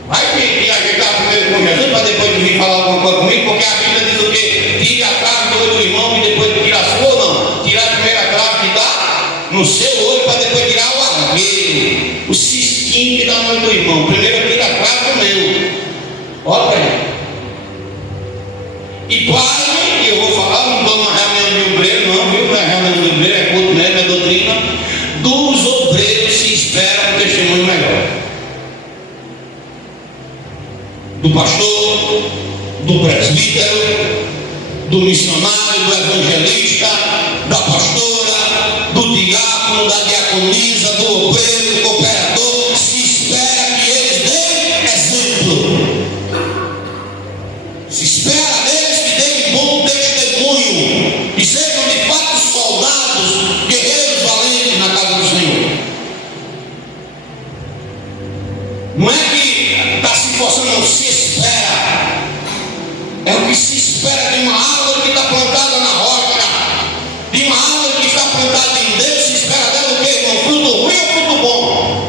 Vai que ajeitar primeiro com Jesus para depois de vir falar alguma coisa comigo, porque a Bíblia diz o quê? Tire a trave do olho do irmão e depois tira a sua, ou não? Tirar a primeira trave que está no seu olho para depois tirar o argueiro, o cisquinho que está no olho do irmão. Primeiro tira a trave do meu. Olha para ele. E pai, eu vou falar, não estou numa reunião de obreiro, não, viu? Não é reunião de obreiro, é culto mesmo, é doutrina. Dos obreiros se espera um testemunho melhor. Do pastor, do presbítero, do missionário, do evangelista, da pastora, do diácono, da diaconisa, do obreiro, do cooperador. Se espera que eles deem exemplo. Se espera deles que deem bom testemunho e sejam de fato soldados, guerreiros valentes na casa do Senhor. Não é que está se forçando, não se espera. É o que se espera de uma árvore que está plantada na rocha, de uma árvore que está plantada em Deus. Se espera dela o quê, irmão? Fruto ruim ou fruto bom?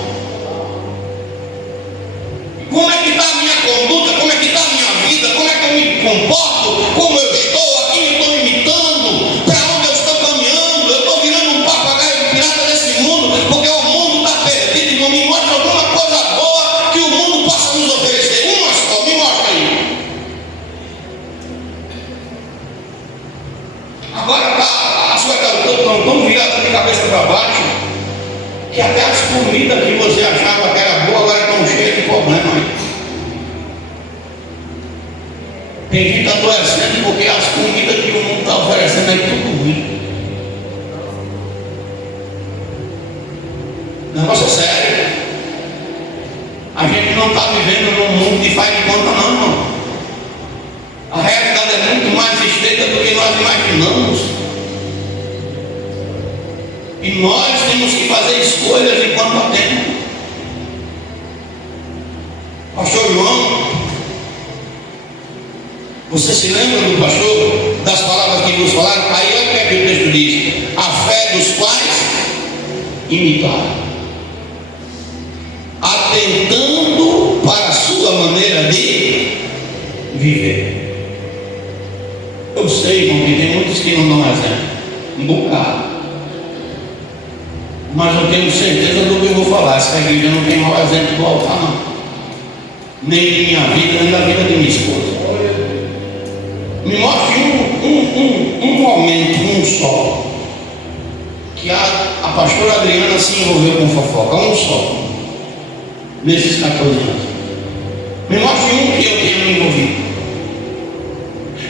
Como é que está a minha conduta? Como é que está a minha vida? Como é que eu me comporto? Como eu estou? A quem eu estou imitando? Para onde eu estou caminhando? Eu estou virando um papagaio pirata desse mundo, porque o mundo está perdido. Irmão, me mostra alguma coisa boa que o mundo possa nos oferecer. Uma só, me mostra aí. Agora as coisas estão tão viradas de cabeça para baixo que até as comidas que você achava que era boa agora estão cheias de problema aí. Tem gente adoecendo porque as comidas que o mundo está oferecendo aí tudo ruim. Negócio é sério. A gente não está vivendo num mundo de faz de conta, não, irmão. A realidade é muito mais estreita do que nós imaginamos. E nós temos que fazer escolhas enquanto há tempo. Pastor João, você se lembra do pastor, das palavras que nos falaram? Aí olha o que o texto diz: a fé dos quais imitaram, atentando para a sua maneira de viver. Eu sei, irmão, que tem muitos que não dão exemplo, um bocado. Mas eu tenho certeza do que eu vou falar. Essa igreja não tem mau exemplo do altar, não. Nem de minha vida, nem da vida de minha esposa. Me mostre um momento, um só, que a pastora Adriana se envolveu com fofoca. Um só. Nesses 14 anos. Me mostre um que eu tenha me envolvido.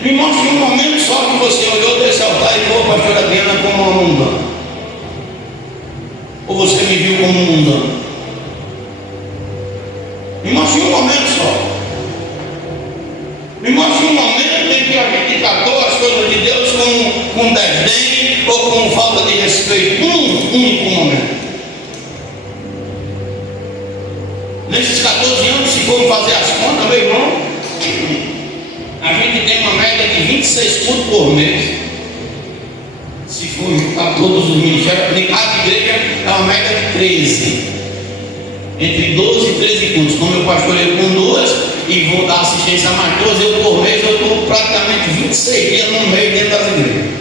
Me mostre um momento só que você olhou desse altar e viu a pastora Adriana como uma mundana. Ou você me viu como um mundano? Me mostre um momento só. Me mostre um momento em que a gente tratou as coisas de Deus com desdém ou com falta de respeito. Um único momento. Nesses 14 anos, se formos fazer as contas, meu irmão, a gente tem uma média de 26 cultos por mês. Se for juntar todos os ministérios, de cada igreja é uma média de 13. Entre 12 e 13 cultos. Como eu pastoreio com 2 e vou dar assistência a mais 12, eu por mês eu estou praticamente 26 dias no meio dentro das igrejas.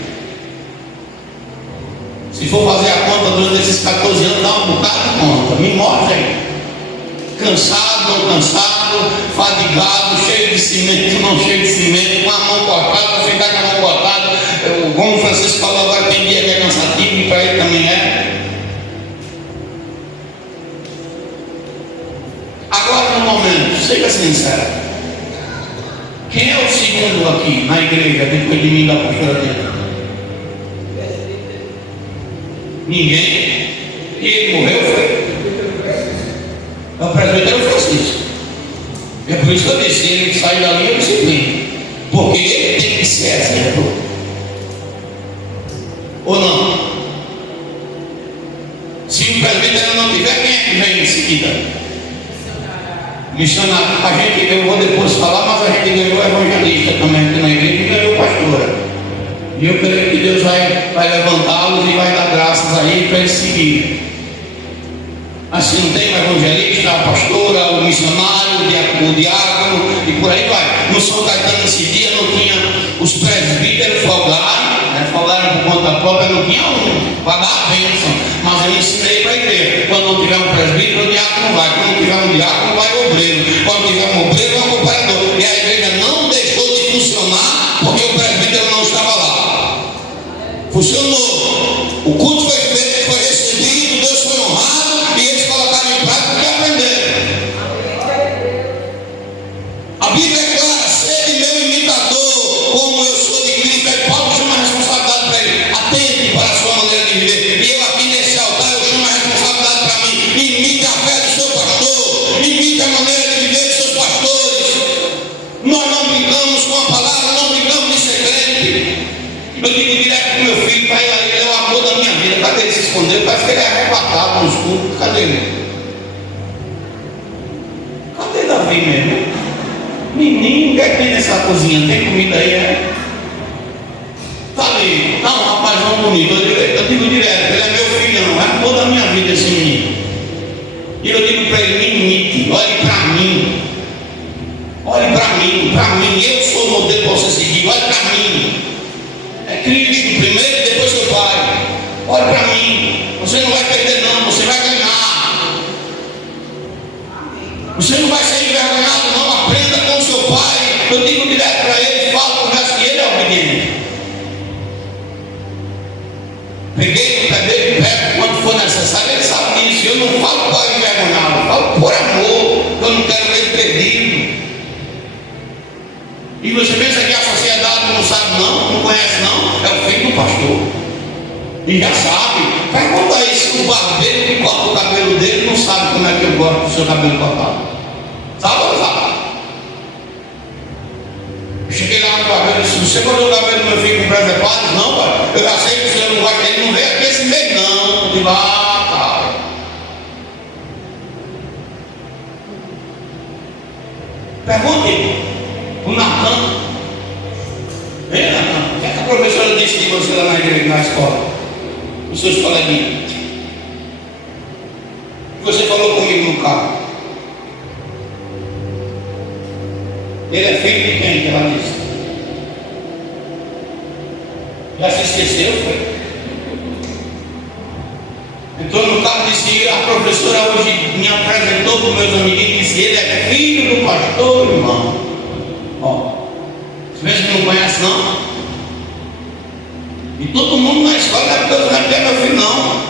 Se for fazer a conta durante esses 14 anos, dá um bocado de conta. Me mostra aí. Cansado, não cansado, fadigado, cheio de cimento, não cheio de cimento, com a mão cortada, ficar com a mão cortada. Como o Francisco falou agora, tem dia que é cansativo e para ele também é. Agora no momento, seja sincero, quem é o segundo aqui na igreja depois de mim da pastora dele? Ninguém. E ele morreu, foi? O presbítero Francisco. É por isso que eu disse, ele sai dali eu disciplino. Porque ele tem que ser exemplo. Ou não? Se o presbítero não tiver, quem é que vem em seguida? Missionário. A gente, eu vou depois falar, mas a gente ganhou evangelista também aqui na igreja e ganhou pastora. E eu creio que Deus vai levantá-los e vai dar graças a ele para eles seguirem. Assim não tem o evangelista, a pastora, o missionário, o diácono e por aí vai. No São Caetano esse dia não tinha os presbíteros folgaram por conta própria, não tinha um para dar a bênção. Mas eu ensinei para a igreja: quando não tiver um presbítero, o diácono vai. Quando não tiver um diácono, vai o obreiro. Quando tiver um obreiro, vai o cooperador. E a igreja não deixou de funcionar porque o presbítero não estava lá. Funcionou. O culto foi feito, foi recebido, Deus foi honrado e eles colocaram em prática o que aprenderam. A Bíblia é clara: sede meu imitador, como eu sou de Cristo. Aí Paulo chama a responsabilidade para ele: atente para a sua maneira de viver. E eu aqui nesse altar, eu chamo a responsabilidade para mim: imite a fé do seu pastor, imite a maneira de viver dos seus pastores. Nós não brincamos com a palavra, não brincamos de ser crente. Eu digo direto para o meu filho: pai, ele é o amor da minha vida. Cadê ele se escondeu? Parece que ele é arrebatado no escuro. Cadê ele? Cadê Davi mesmo? Menino, o que é que tem nessa cozinha? Tem comida aí, é? Tá ali. Não, rapazão bonito. Eu digo direto: ele é meu filhão, é amor da minha vida esse menino. E eu digo para ele: me imite, olhe para mim. Olhe para mim. Eu sou o modelo para você seguir. Olhe para mim. É Cristo primeiro e depois seu pai. Olhe para mim. Você não vai perder não, você vai ganhar. Você não vai ser envergonhado não. Aprenda com o seu pai. Eu digo direto para ele, falo, conversa que ele é obediente. Peguei no pé dele, pego quando for necessário. Ele sabe disso. Eu não falo para envergonhá-lo, eu falo por amor. Eu não quero ele perdido. E você pensa que a sociedade não sabe não conhece não? É o filho do pastor. E já sabe. Pergunta aí se o barbeiro que corta o cabelo dele não sabe como é que eu gosto do seu cabelo cortado. Sabe ou não sabe? Eu cheguei lá no barbeiro e disse: você cortou o cabelo do meu filho com preservados? Não, pai. Eu já sei que o senhor não gosta dele, não veio aqui esse mês não. Eu digo: cara. Pergunte o Natan. Ei, Natan, o que é que a professora disse de você lá na igreja, na escola? Os seus coleguinhas. Você falou comigo no carro. Ele é filho de quem que ela disse? Já se esqueceu, foi? Entrou no carro e disse: a professora hoje me apresentou para os meus amiguinhos e disse: ele é filho do pastor, irmão. Ó, você vê que não conhece não? E todo mundo na escola não é porque eu não é meu filho não.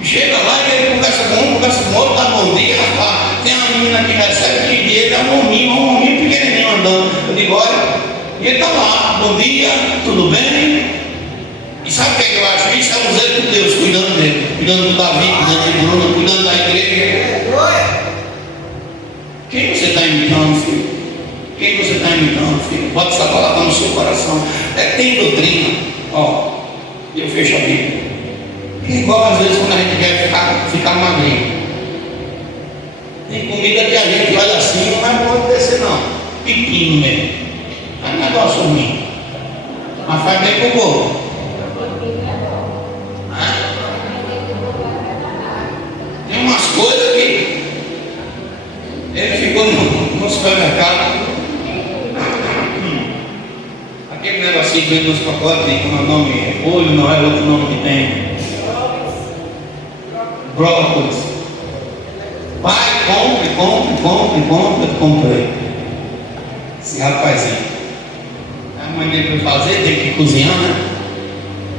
E chega lá e ele conversa com um, conversa com outro, dá bom dia, rapaz. Tem uma menina que recebe que ele é um hominho pequenininho andando. Eu digo: olha, e ele está lá: bom dia, tudo bem? E sabe o que eu acho? Isso é um zelo de Deus cuidando dele, cuidando do Davi, cuidando de Bruno, cuidando da igreja. Quem você está imitando, filho? Quem você está imitando, filho? Bota essa palavra no seu coração. Tem doutrina. Ó, eu fecho a Bíblia. Igual às vezes quando a gente quer ficar magrinho. Tem comida que a gente olha assim, não vai acontecer não. Pepino mesmo. É um negócio ruim. Mas faz bem pro corpo. Tem umas coisas que ele ficou no supermercado. Aquele negocinho que vem nos pacotes, como é o nome? Repolho, não é outro nome que tem. Brócolis. Vai, compre, comprei. Esse rapazinho. A mãe dele foi fazer, tem que cozinhar, né?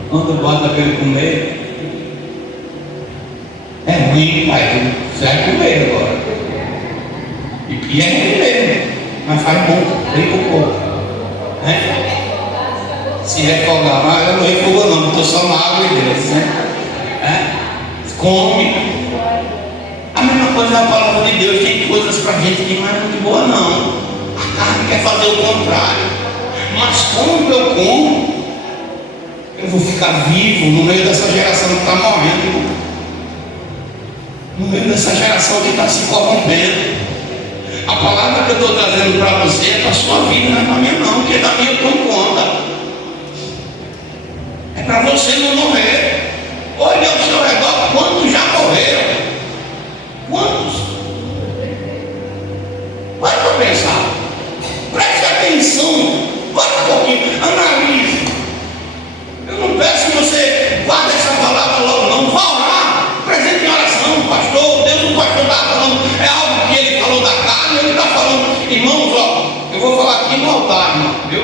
Quando bota para ele comer, é ruim, pai, você vai comer agora. E é ruim mesmo, mas faz bom, brinca um pouco. Né? Se refogar, mas eu não refogo não, estou só na água e Deus, né? Come. A mesma coisa é a palavra de Deus, tem coisas para a gente que não é muito boa não. A carne quer fazer o contrário. Mas como eu como, eu vou ficar vivo no meio dessa geração que está morrendo, irmão. No meio dessa geração que está se corrompendo. A palavra que eu estou trazendo para você é para a sua vida, não é para mim não, porque da minha eu tomo conta. É para você não morrer. Olha ao seu redor quantos já morreram. Quantos? Vai para pensar. Preste atenção. Vai um pouquinho. Analise. Eu não peço que você guarde essa palavra logo não. Vá orar. Presente em oração. Pastor, Deus, o pastor está falando. É algo que ele falou da carne. Ele está falando. Irmãos, ó. Eu vou falar aqui no altar, irmão. Viu?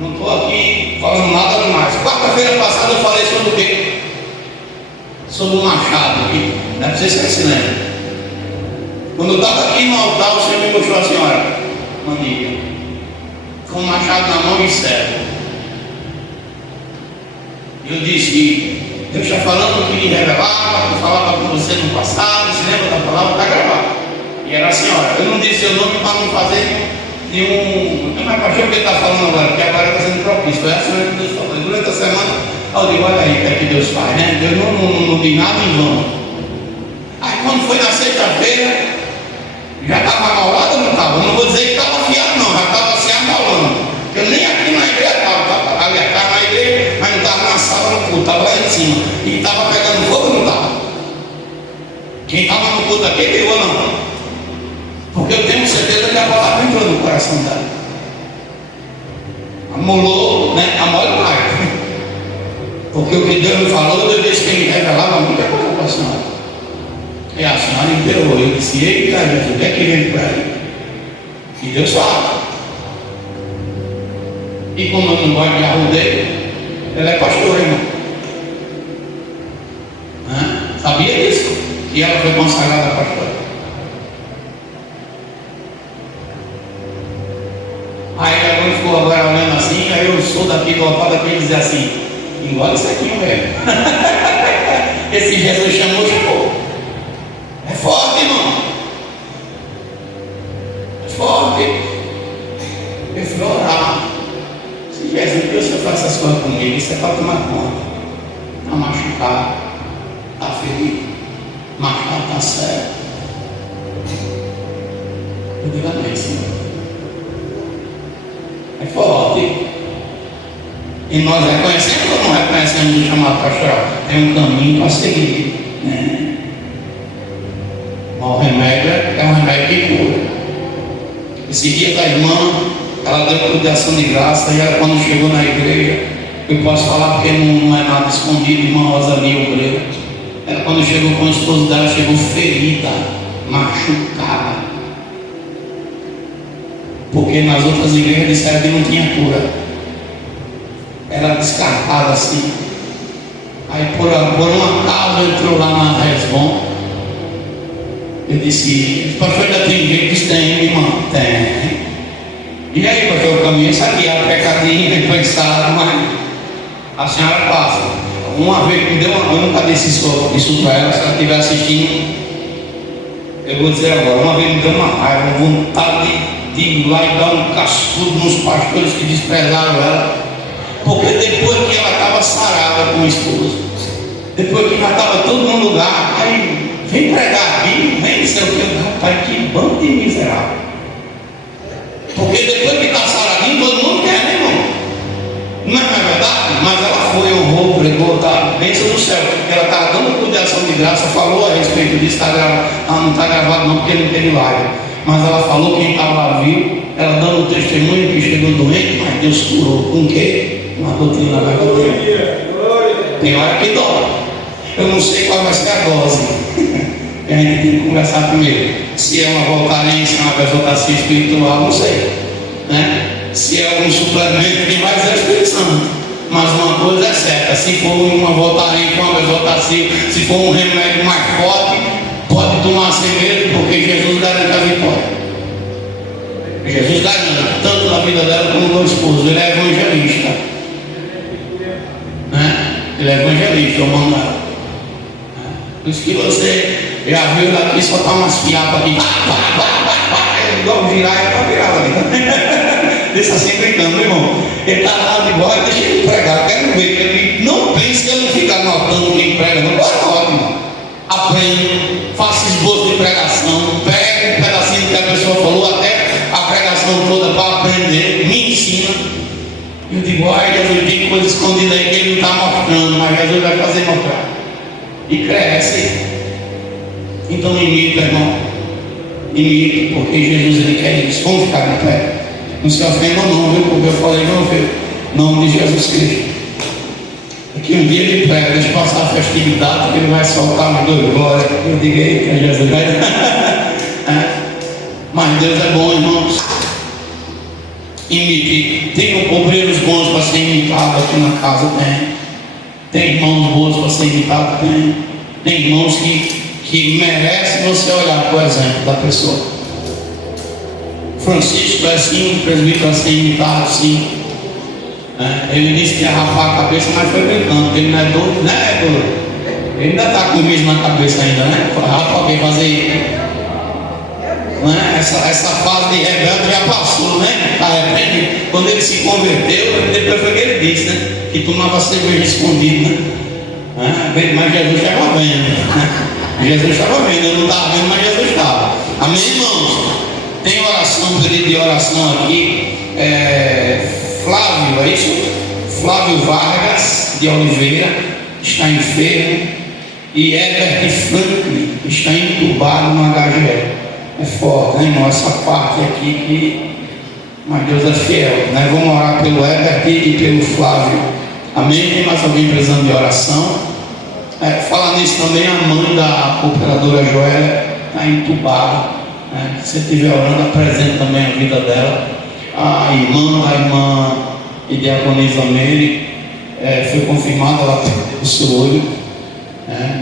Não estou aqui falando nada demais. Quarta-feira passada eu falei sobre o quê? Sobre o machado aqui. Não é para vocês se lembram. Quando eu estava aqui no altar, o Senhor me mostrou a senhora, uma amiga, com um machado na mão e cego. Eu disse, Deus está falando que me revelava, que eu falava com você no passado, se lembra da palavra? Está gravado. E era a senhora. Eu não disse seu nome para não fazer nenhum. Não é pastor que ele está falando agora, porque agora está sendo propício. Foi a senhora que Deus falou. E durante a semana, eu digo, olha aí o que é que Deus faz, né? Deus não diz nada em vão. Aí quando foi na sexta-feira, já estava amolado ou não estava? Eu não vou dizer que estava afiado não, já estava se amolando. Eu nem aqui na igreja estava, aliás, estava na igreja, mas não estava na sala no culto, estava lá em cima. E estava pegando fogo ou não estava? Quem estava no culto aqui pegou não. Porque eu tenho certeza que a palavra entrou no coração dela. Amolou, né? Amole mais. Porque o que Deus me falou, Deus disse que me revelava muita coisa para a senhora. E a senhora imperou. Eu disse, eita Jesus, o que é que vem por aí? E Deus fala. E como eu não gosto de arrudeio, ela é pastora, irmão. Sabia disso? E ela foi consagrada pastora. Aí ela ficou agora olhando assim, aí eu sou daqui do altar daqui e dizer assim, engole isso aqui, velho. Esse Jesus chamou. É forte, irmão. É forte. Eu fui orar. Se Jesus, Deus, você faz essas coisas comigo, isso é para tomar conta. Está machucado, está ferido, machucado, está cego. Eu digo amém, Senhor. É forte. E nós reconhecemos ou não reconhecemos o chamado pastoral? Tem um caminho para seguir, né? O remédio é um remédio que cura. Esse dia da irmã, ela deu cuidação de graça, e ela, quando chegou na igreja, eu posso falar porque não é nada escondido, irmã Rosalia Obreira. Ela, quando chegou com o esposo dela, chegou ferida, machucada. Porque nas outras igrejas disseram que não tinha cura. Era descartada assim. Aí por um acaso entrou lá na Resbom. Eu disse, pastor, ainda tem jeito? Disse, tem, irmão, tem. E aí, pastor, o caminho é isso aqui, é pecadinho, bem pensado, mas a senhora passa. Uma vez me deu uma, eu nunca disse isso para ela, se ela estiver assistindo, eu vou dizer agora, uma vez me deu uma raiva, uma vontade de ir lá e dar um cascudo nos pastores que desprezaram ela, porque depois que ela estava sarada com o esposo, depois que já estava todo no lugar, aí vem pregar aqui, vem ser o que, rapaz, que bando de miserável. Porque depois que está saradinho, todo mundo quer, né, irmão? Não é verdade? Mas ela foi, honrou, pregou, tá? Bênção do céu. Ela estava dando cuidação de graça, falou a respeito disso, tá gravado. Não está gravado não, porque não teve live. Mas ela falou, quem estava lá viu, ela dando o testemunho que chegou doente, mas Deus curou. Com o quê? Uma doutrina verdadeira. Tem hora que dói. Eu não sei qual vai ser a dose. A gente tem que conversar primeiro. Se é uma voltarem, se é uma exaltação espiritual, não sei. né? Se é algum suplemento, quem vai ser o Espírito Santo. Mas uma coisa é certa: se for uma Voltaren, uma Voltacil, se for um remédio mais forte, pode tomar sem medo, porque Jesus garante a vitória. Jesus garante, tanto na vida dela como do esposo. Ele é evangelista, né? Ele é evangelista, eu mando ela. Por isso que você já viu ele aqui soltar umas fiapas aqui, igual virar, é para virar ali. Deixa assim brincando, meu irmão. Ele está lá de boa, deixa ele pregar. Quero ver que ele não pense que ele não fica anotando quem prega, não. Bora, ótimo. Aprende, faça esboço de pregação, pega um pedacinho que a pessoa falou, até a pregação toda para aprender, me ensina. Eu digo, ai, Jesus, tem coisa escondida aí que ele não está mostrando, mas Jesus vai fazer mostrar. E cresce. Então imita, irmão. Imita, porque Jesus ele quer isso. Vamos ficar de pé. Não se ofenda não, viu? Porque eu falei, não, viu? Nome de Jesus Cristo. Aqui um dia ele prega, deixa passar a festividade, que ele vai soltar mais dois glória. Eu digo aí que Jesus vai. Mas Deus é bom, irmãos. Imite. Tem obreiros bons para ser imitado aqui na casa, tem irmãos bons para ser imitado, tem irmãos que merecem você olhar para o exemplo da pessoa. Francisco é assim, o presbítero a ser imitado, sim. Ele disse que ia rapar a cabeça, mas foi brincando, porque ele não é doido, né? Ele ainda está com o mesmo na cabeça ainda, né? Rapa alguém fazer. Né? Essa fase de rebelde já passou, né? Quando ele se converteu, depois foi que ele disse, né? Que tomava cerveja escondido, né? Mas Jesus estava vendo, né? Jesus estava vendo, eu não estava vendo, mas Jesus estava. Amém, irmãos? Tem oração, pedido de oração aqui. Flávio, é isso? Flávio Vargas de Oliveira está enfermo. E Herbert Franklin está entubado no HGE. É forte, né, irmão? Essa parte aqui que. Mas Deus é fiel, né? Vamos orar pelo Herbert e pelo Flávio. Amém? Tem mais alguém precisando de oração? Fala nisso também, a mãe da cooperadora Joélia está entubada. Se você estiver orando, apresente também a vida dela. A irmã e diaconisa Meire, foi confirmada, ela perdeu o seu olho.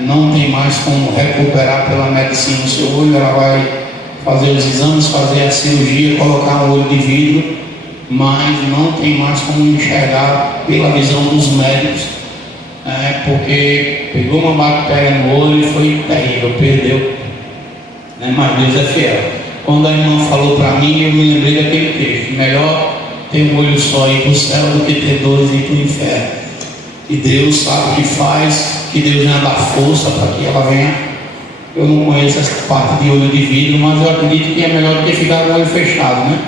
Não tem mais como recuperar pela medicina o seu olho. Ela vai fazer os exames, fazer a cirurgia, colocar um olho de vidro, mas não tem mais como enxergar pela visão dos médicos, porque pegou uma bactéria no olho e foi terrível, perdeu, mas Deus é fiel. Quando a irmã falou para mim, eu me lembrei daquele texto: melhor ter um olho só e ir para o céu do que ter dois e ir para o inferno. E Deus sabe o que faz, que Deus venha dar força para que ela venha. Eu não conheço essa parte de olho de vidro, mas eu acredito que é melhor do que ficar com o olho fechado, né?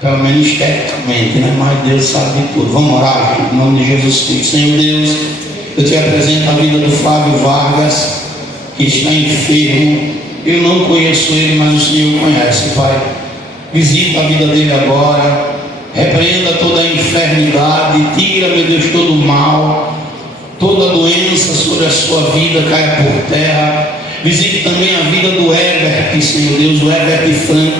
Pelo menos esteticamente, né? Mas Deus sabe de tudo. Vamos orar, gente, em nome de Jesus Cristo. Senhor Deus, eu te apresento a vida do Flávio Vargas, que está enfermo. Eu não conheço ele, mas o Senhor conhece, Pai. Visita a vida dele agora. Repreenda toda a enfermidade. Tira, meu Deus, todo o mal. Toda doença sobre a sua vida caia por terra. Visite também a vida do Herbert, Senhor Deus, o Herbert Frank.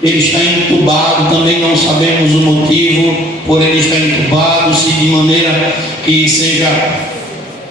Ele está entubado, também não sabemos o motivo por ele estar entubado, se de maneira que seja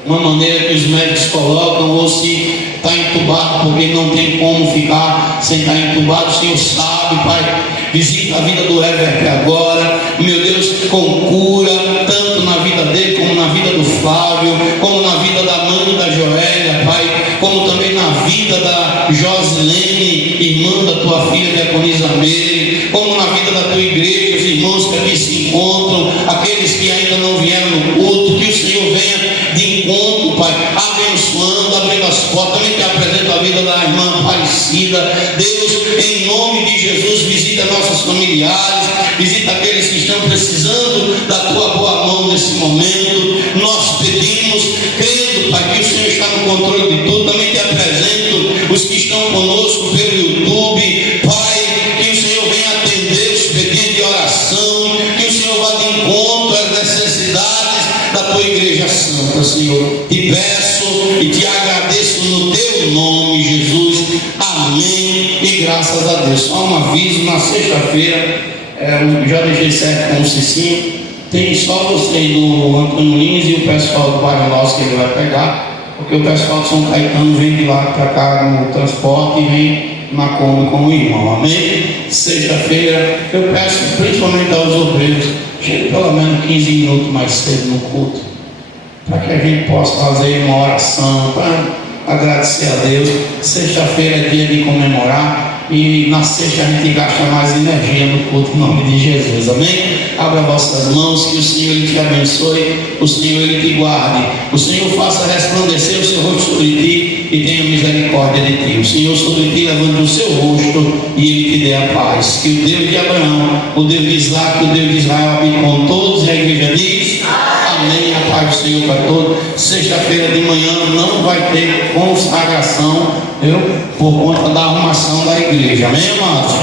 uma maneira que os médicos colocam, ou se está entubado porque não tem como ficar sem estar entubado. O Senhor sabe, Pai. Visita a vida do Herbert agora, meu Deus, com cura, tanto na vida dele, como na vida do Flávio, como na vida da mãe da Joélia, Pai, como também na vida da Josilene, irmã da tua filha diaconisa Meire, como na vida da tua igreja, os irmãos que aqui se encontram, aqueles que ainda não vieram no culto, que o Senhor venha de encontro, Pai, abençoando, abrindo as portas. Também te apresento a vida da irmã Aparecida. Deus, em nome de Jesus, visita nossos familiares, visita aqueles que estão precisando da tua boa mão nesse momento. Nós pedimos, crendo, Pai, que o Senhor está no controle de tudo. Também te apresento os que estão conosco pelo YouTube, Pai, que o Senhor venha atender os pedidos de oração, que o Senhor vá de encontro às necessidades da tua igreja santa, Senhor. Te peço e te agradeço no teu nome, Jesus. Amém e graças a Deus. Só um aviso: na sexta-feira o JG certo com o Cicinho. Tem só você do Antônio Lins e o pessoal do bairro nosso que ele vai pegar, porque o pessoal de São Caetano vem de lá para cá no transporte e vem na Kombi com o irmão, amém? Sexta-feira, eu peço principalmente aos obreiros, chegue pelo menos 15 minutos mais cedo no culto, para que a gente possa fazer uma oração, para agradecer a Deus. Sexta-feira é dia de comemorar, e na sexta a gente gasta mais energia no culto, em nome de Jesus, amém? Abra vossas mãos, que o Senhor ele te abençoe, o Senhor ele te guarde, o Senhor faça resplandecer o seu rosto sobre ti e tenha misericórdia de ti. O Senhor sobre ti levante o seu rosto e ele te dê a paz. Que o Deus de Abraão, o Deus de Isaac, o Deus de Israel habite com todos, e a igreja diz amém. A paz do Senhor para todos. Sexta-feira de manhã não vai ter consagração, por conta da arrumação da igreja, amém, amados?